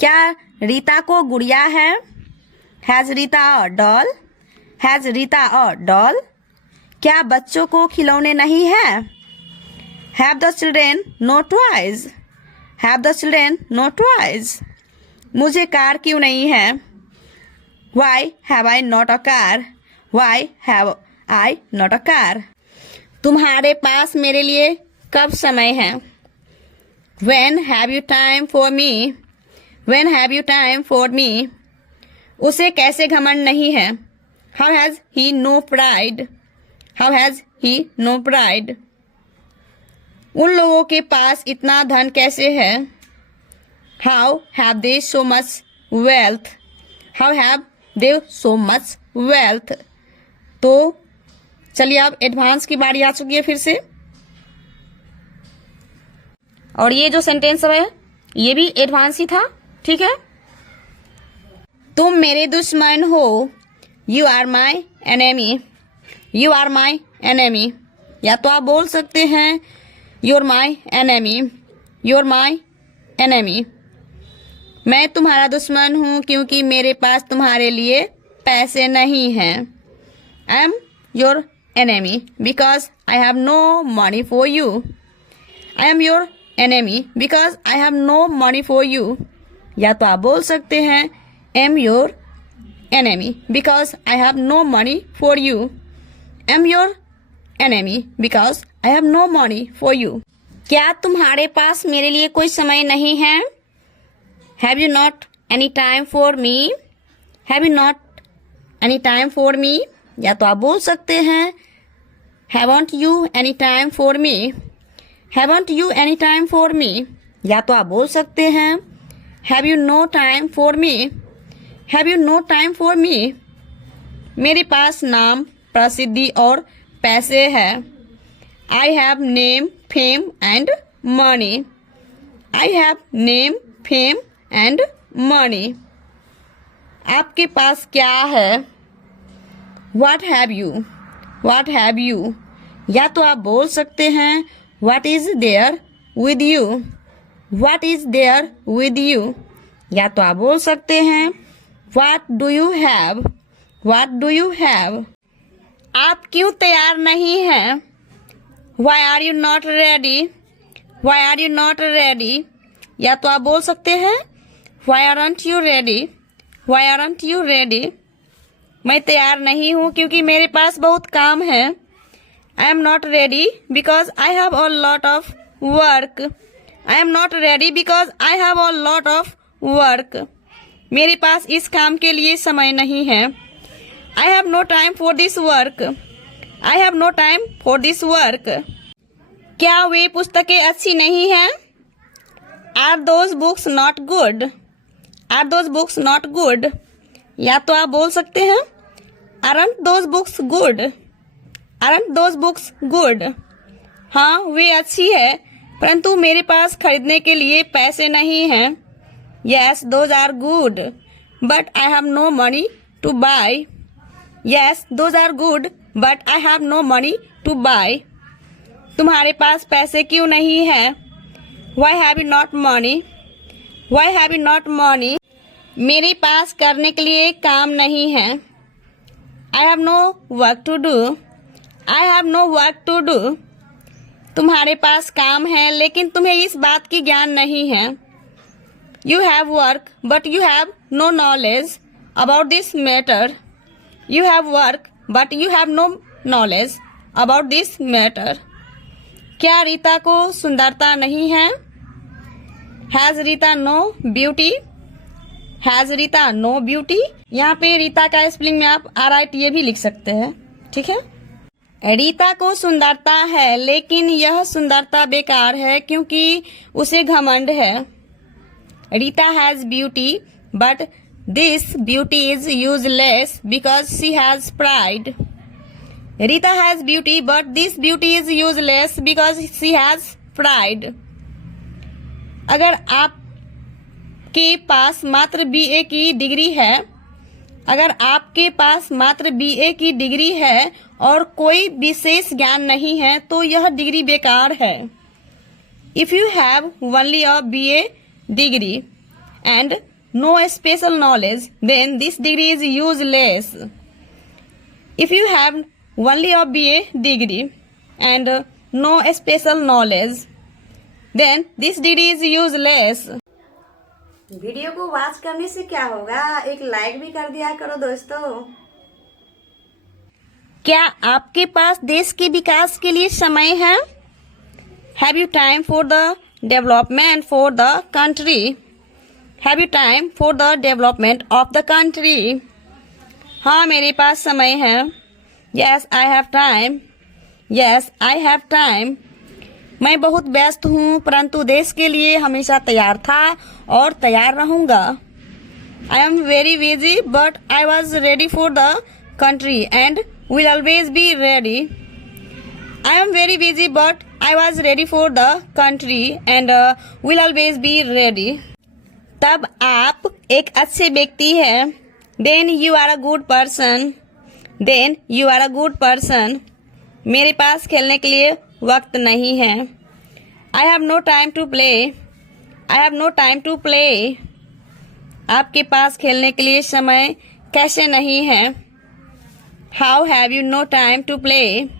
क्या रीता को गुड़िया है? Has Rita a doll? Has Rita a doll? क्या बच्चों को खिलौने नहीं है? Have the children no toys? Have the children no toys? मुझे कार क्यों नहीं है? Why have I not a car? Why have I not a car? तुम्हारे पास मेरे लिए कब समय है? When have you time for me? When have you time for me? उसे कैसे घमंड नहीं है? How has he no pride? How has he no pride? उन लोगों के पास इतना धन कैसे है? How have they so much wealth? How have they so much wealth? तो चलिए अब एडवांस की बारी आ चुकी है फिर से। और ये जो सेंटेंस है ये भी एडवांस ही था, ठीक है। तुम मेरे दुश्मन हो, you are my enemy, you are my enemy. या तो आप बोल सकते हैं you are my enemy, you are my enemy. मैं तुम्हारा दुश्मन हूं क्योंकि मेरे पास तुम्हारे लिए पैसे नहीं हैं। I am your enemy because I have no money for you. I am your enemy because I have no money for you. या तो आप बोल सकते हैं am your enemy because I have no money for you. Am your enemy because I have no money for you. क्या तुम्हारे पास मेरे लिए कोई समय नहीं है? Have you not any time for me? Have you not any time for मी? या तो आप बोल सकते हैं haven't you any time for me? Haven't you any time for मी? या तो आप बोल सकते हैं have you know time for me? Have you know time for मी? मेरे पास नाम, प्रसिद्धि और पैसे है। I have name, fame and money. I have name, fame and money. आपके पास क्या है? What have you? What have you? या तो आप बोल सकते हैं what is there with you? What is there with you? या तो आप बोल सकते हैं what do you have? What do you have? आप क्यों तैयार नहीं हैं? Why are you not ready? Why are you not ready? या तो आप बोल सकते हैं why aren't you ready? Why aren't you ready? मैं तैयार नहीं हूं क्योंकि मेरे पास बहुत काम है। I am not ready because I have a lot of work. I am not ready because I have a lot of work. मेरे पास इस काम के लिए समय नहीं है। I have no time for this work. I have no time for this work. क्या वे पुस्तकें अच्छी नहीं हैं? Are those books not good? Are those books not good? या तो आप बोल सकते हैं aren't those books good? Aren't those books good? हाँ वे अच्छी है परंतु मेरे पास खरीदने के लिए पैसे नहीं हैं। Yes those are good but I have no money to buy. Yes those are good but I have no money to buy. तुम्हारे पास पैसे क्यों नहीं है? Why have you not money? Why have you not money? मेरे पास करने के लिए काम नहीं है। I have no work to do. I have no work to do. तुम्हारे पास काम है लेकिन तुम्हें इस बात की ज्ञान नहीं है। You have work but you have no knowledge about this matter. You have work but you have no knowledge about this matter. क्या रीता को सुंदरता नहीं है? Has Rita no beauty? Has Rita no beauty? यहाँ पे रीता का स्पेलिंग में आप RITA भी लिख सकते हैं, ठीक है। रीता को सुंदरता है लेकिन यह सुंदरता बेकार है क्योंकि उसे घमंड है। Rita has beauty but this beauty is useless because she has pride. Rita has beauty but this beauty is useless because she has pride. अगर आपके पास मात्र BA की डिग्री है, अगर आपके पास मात्र BA की डिग्री है और कोई विशेष ज्ञान नहीं है तो यह डिग्री बेकार है। If you have only a BA degree and no special knowledge then this degree is useless. If you have only a BA degree and no special knowledge then this degree is useless. Video को वॉच करने से क्या होगा, एक लाइक भी कर दिया करो दोस्तों। क्या आपके पास देश के विकास के लिए समय है? Have you time for the development for the country? Have you time for the development of the country? हाँ, मेरे पास समय है। Yes I have time. Yes I have time. मैं बहुत व्यस्त हूँ परंतु देश के लिए हमेशा तैयार था और तैयार रहूँगा। I am very busy but I was ready for the country and will always be ready. I am very busy but I was ready for the country and will always be ready. तब आप एक अच्छे व्यक्ति हैं। Then you are a good person. Then you are a good person. मेरे पास खेलने के लिए वक्त नहीं है। I have no time to play. I have no time to play. आपके पास खेलने के लिए समय कैसे नहीं है? How have you no time to play?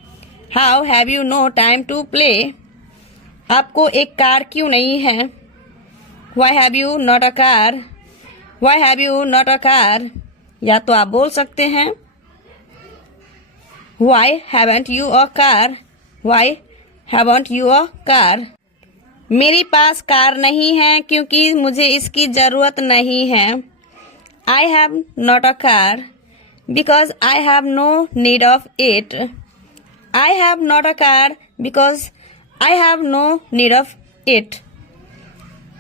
How have you no time to play? आपको एक कार क्यों नहीं है? Why have you not a car? Why have you not a car? या तो आप बोल सकते हैं Why haven't you a car? Why haven't you a car? मेरे पास कार नहीं है क्योंकि मुझे इसकी ज़रूरत नहीं है। I have not a car because I have no need of it. I have not a car because I have no need of it.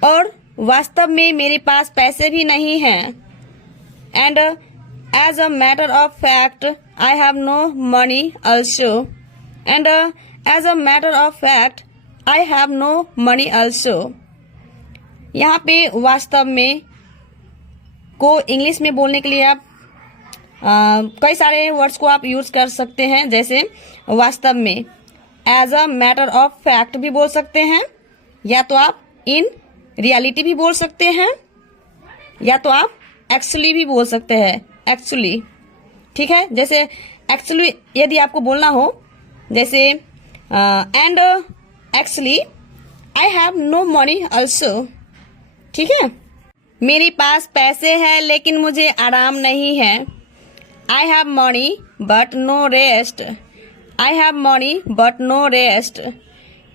और वास्तव में मेरे पास पैसे भी नहीं हैं। And as a matter of fact, I have no money also. And as a matter of fact, I have no money also. यहाँ पे वास्तव में को इंग्लिश में बोलने के लिए आप कई सारे वर्ड्स को आप यूज कर सकते हैं। जैसे वास्तव में as a matter of fact भी बोल सकते हैं, या तो आप इन रियलिटी भी बोल सकते हैं, या तो आप एक्चुअली भी बोल सकते हैं। एक्चुअली, ठीक है। जैसे एक्चुअली यदि आपको बोलना हो, जैसे and actually I have no money also, ठीक है। मेरे पास पैसे हैं लेकिन मुझे आराम नहीं है। I have money but no rest. I have money but no rest.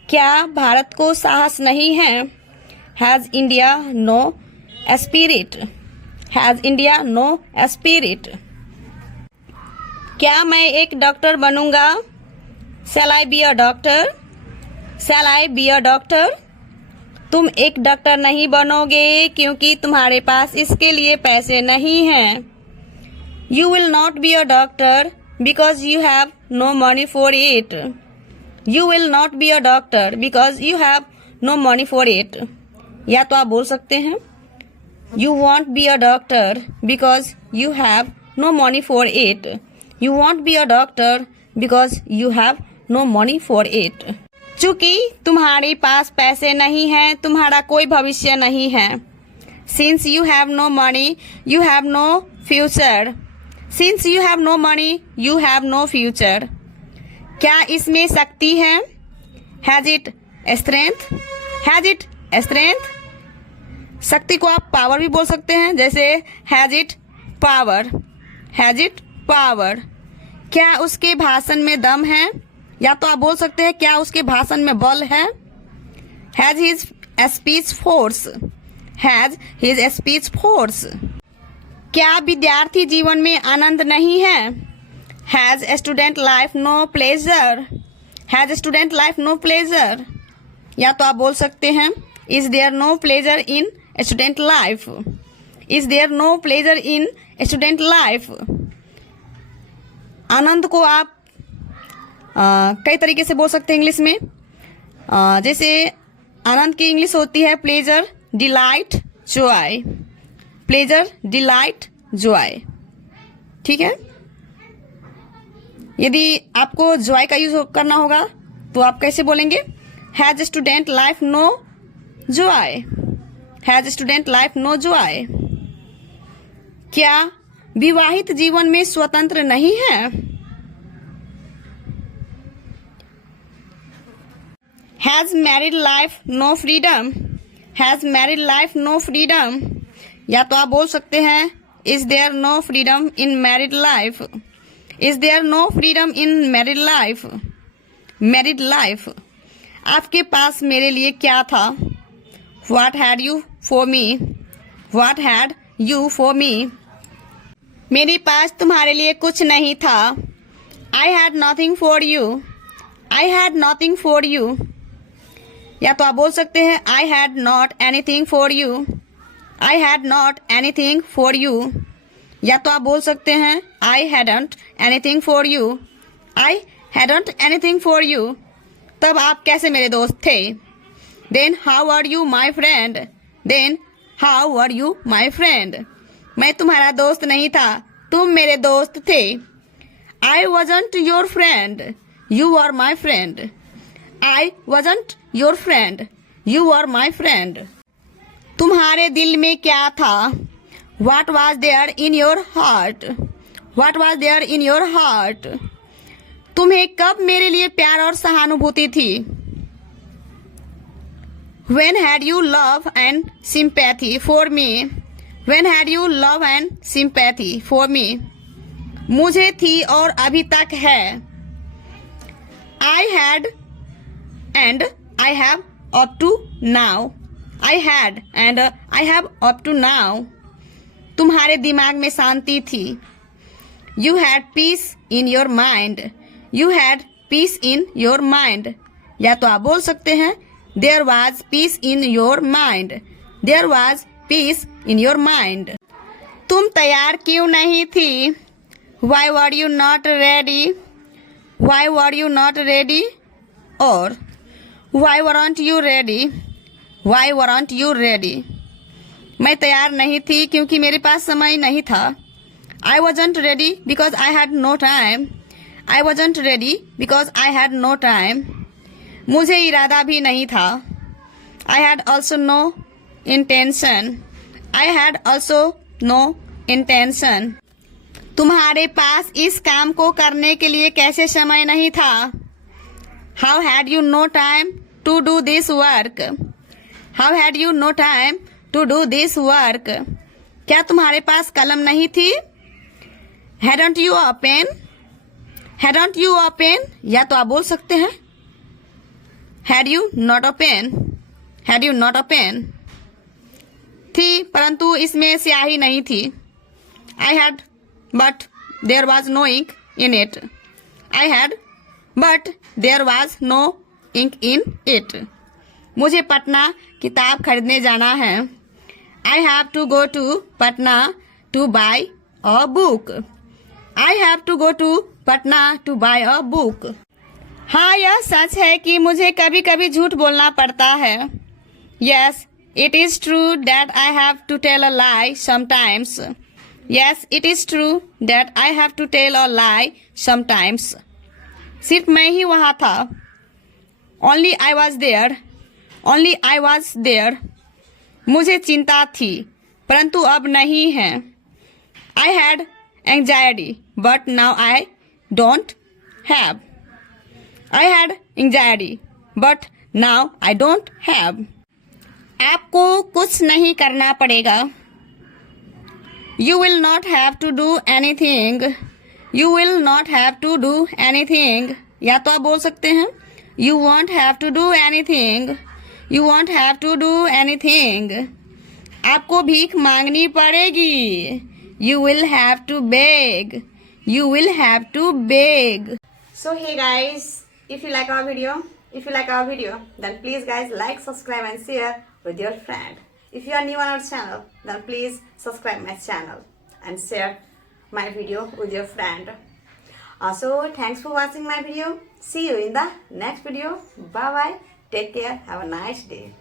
क्या भारत को साहस नहीं है? Has India no spirit? Has India no spirit? क्या मैं एक डॉक्टर बनूंगा? Shall I be a doctor? Shall I be a doctor? तुम एक डॉक्टर नहीं बनोगे क्योंकि तुम्हारे पास इसके लिए पैसे नहीं हैं। You will not be a doctor because you have no money for it. You will not be a doctor because you have no money for it. या तो आप बोल सकते हैं You won't be a doctor because you have no money for it. You won't be a doctor because you have no money for it. चूंकि तुम्हारे पास पैसे नहीं हैं, तुम्हारा कोई भविष्य नहीं है। Since you have no money, you have no future. Since you have no money, you have no future. क्या इसमें शक्ति है? Has it strength? Has it strength? शक्ति को आप पावर भी बोल सकते हैं। जैसे has it power? Has it power? क्या उसके भाषण में दम है? या तो आप बोल सकते हैं क्या उसके भाषण में बल है? Has his speech force? Has his speech force? क्या विद्यार्थी जीवन में आनंद नहीं है? Has a student life no pleasure? Has a student life no pleasure? या तो आप बोल सकते हैं Is there no pleasure in a student life? Is there no pleasure in a student life? आनंद को आप कई तरीके से बोल सकते हैं इंग्लिश में। जैसे आनंद की इंग्लिश होती है pleasure, delight, Joy. Pleasure, delight, Joy, ठीक है। यदि आपको जॉय का यूज करना होगा तो आप कैसे बोलेंगे? Has student life no joy. Has student life no joy. क्या विवाहित जीवन में स्वतंत्र नहीं है? Has married life no freedom. Has married life no freedom. या तो आप बोल सकते हैं is there no freedom in married life. Is there no freedom in married life. Married life. आपके पास मेरे लिए क्या था? What had you for me? What had you for me? मेरे पास तुम्हारे लिए कुछ नहीं था. I had nothing for you. I had nothing for you. या तो आप बोल सकते हैं I had not anything for you. I had not anything for you. या तो आप बोल सकते हैं I hadn't anything for you. I hadn't anything for you. तब आप कैसे मेरे दोस्त थे? Then how are you my friend? Then how are you my friend? मैं तुम्हारा दोस्त नहीं था, तुम मेरे दोस्त थे. I wasn't your friend. You are my friend. I wasn't your friend. You are my friend. तुम्हारे दिल में क्या था? What was there in your heart? What was there in your heart? तुम्हें कब मेरे लिए प्यार और सहानुभूति थी? When had you love and sympathy for me? When had you love and sympathy for me? मुझे थी और अभी तक है. I had and I have up to now. I had and I have up to now. तुम्हारे दिमाग में शांति थी. You had peace in your mind. You had peace in your mind. या तो आप बोल सकते हैं There was peace in your mind. There was peace in your mind. तुम तैयार क्यों नहीं थी? Why were you not ready? Why were you not ready? और Why weren't you ready? Why weren't you ready? मैं तैयार नहीं थी क्योंकि मेरे पास समय नहीं था. I wasn't ready because I had no time. I wasn't ready because I had no time. मुझे इरादा भी नहीं था. I had also no intention. I had also no intention. तुम्हारे पास इस काम को करने के लिए कैसे समय नहीं था? How had you no time to do this work? How had you no time to do this work? क्या तुम्हारे पास कलम नहीं थी? Hadn't you a pen? Hadn't you a pen? या तो आप बोल सकते हैं Had you not a pen? Had you not a pen? थी परंतु इसमें स्याही नहीं थी. I had but there was no ink in it. I had but there was no ink in it. मुझे पटना किताब खरीदने जाना है. I have to go to Patna to buy a book. I have to go to Patna to buy a book. हाँ यह सच है कि मुझे कभी कभी झूठ बोलना पड़ता है. Yes, it is true that I have to tell a lie sometimes. Yes, it is true that I have to tell a lie sometimes. सिर्फ मैं ही वहाँ था. Only I was there. Only I was there. मुझे चिंता थी परंतु अब नहीं है. I had anxiety but now I don't have. I had anxiety but now I don't have. आपको कुछ नहीं करना पड़ेगा. You will not have to do anything. You will not have to do anything. या तो आप बोल सकते हैं You won't have to do anything. You won't have to do anything. आपको भीख मांगनी पड़ेगी. You will have to beg. You will have to beg. So hey guys, if you like our video, then please guys like, subscribe and share with your friend. If you are new on our channel, then please subscribe my channel and share my video with your friend. So thanks for watching my video. See you in the next video. Bye bye. Take care. Have a nice day.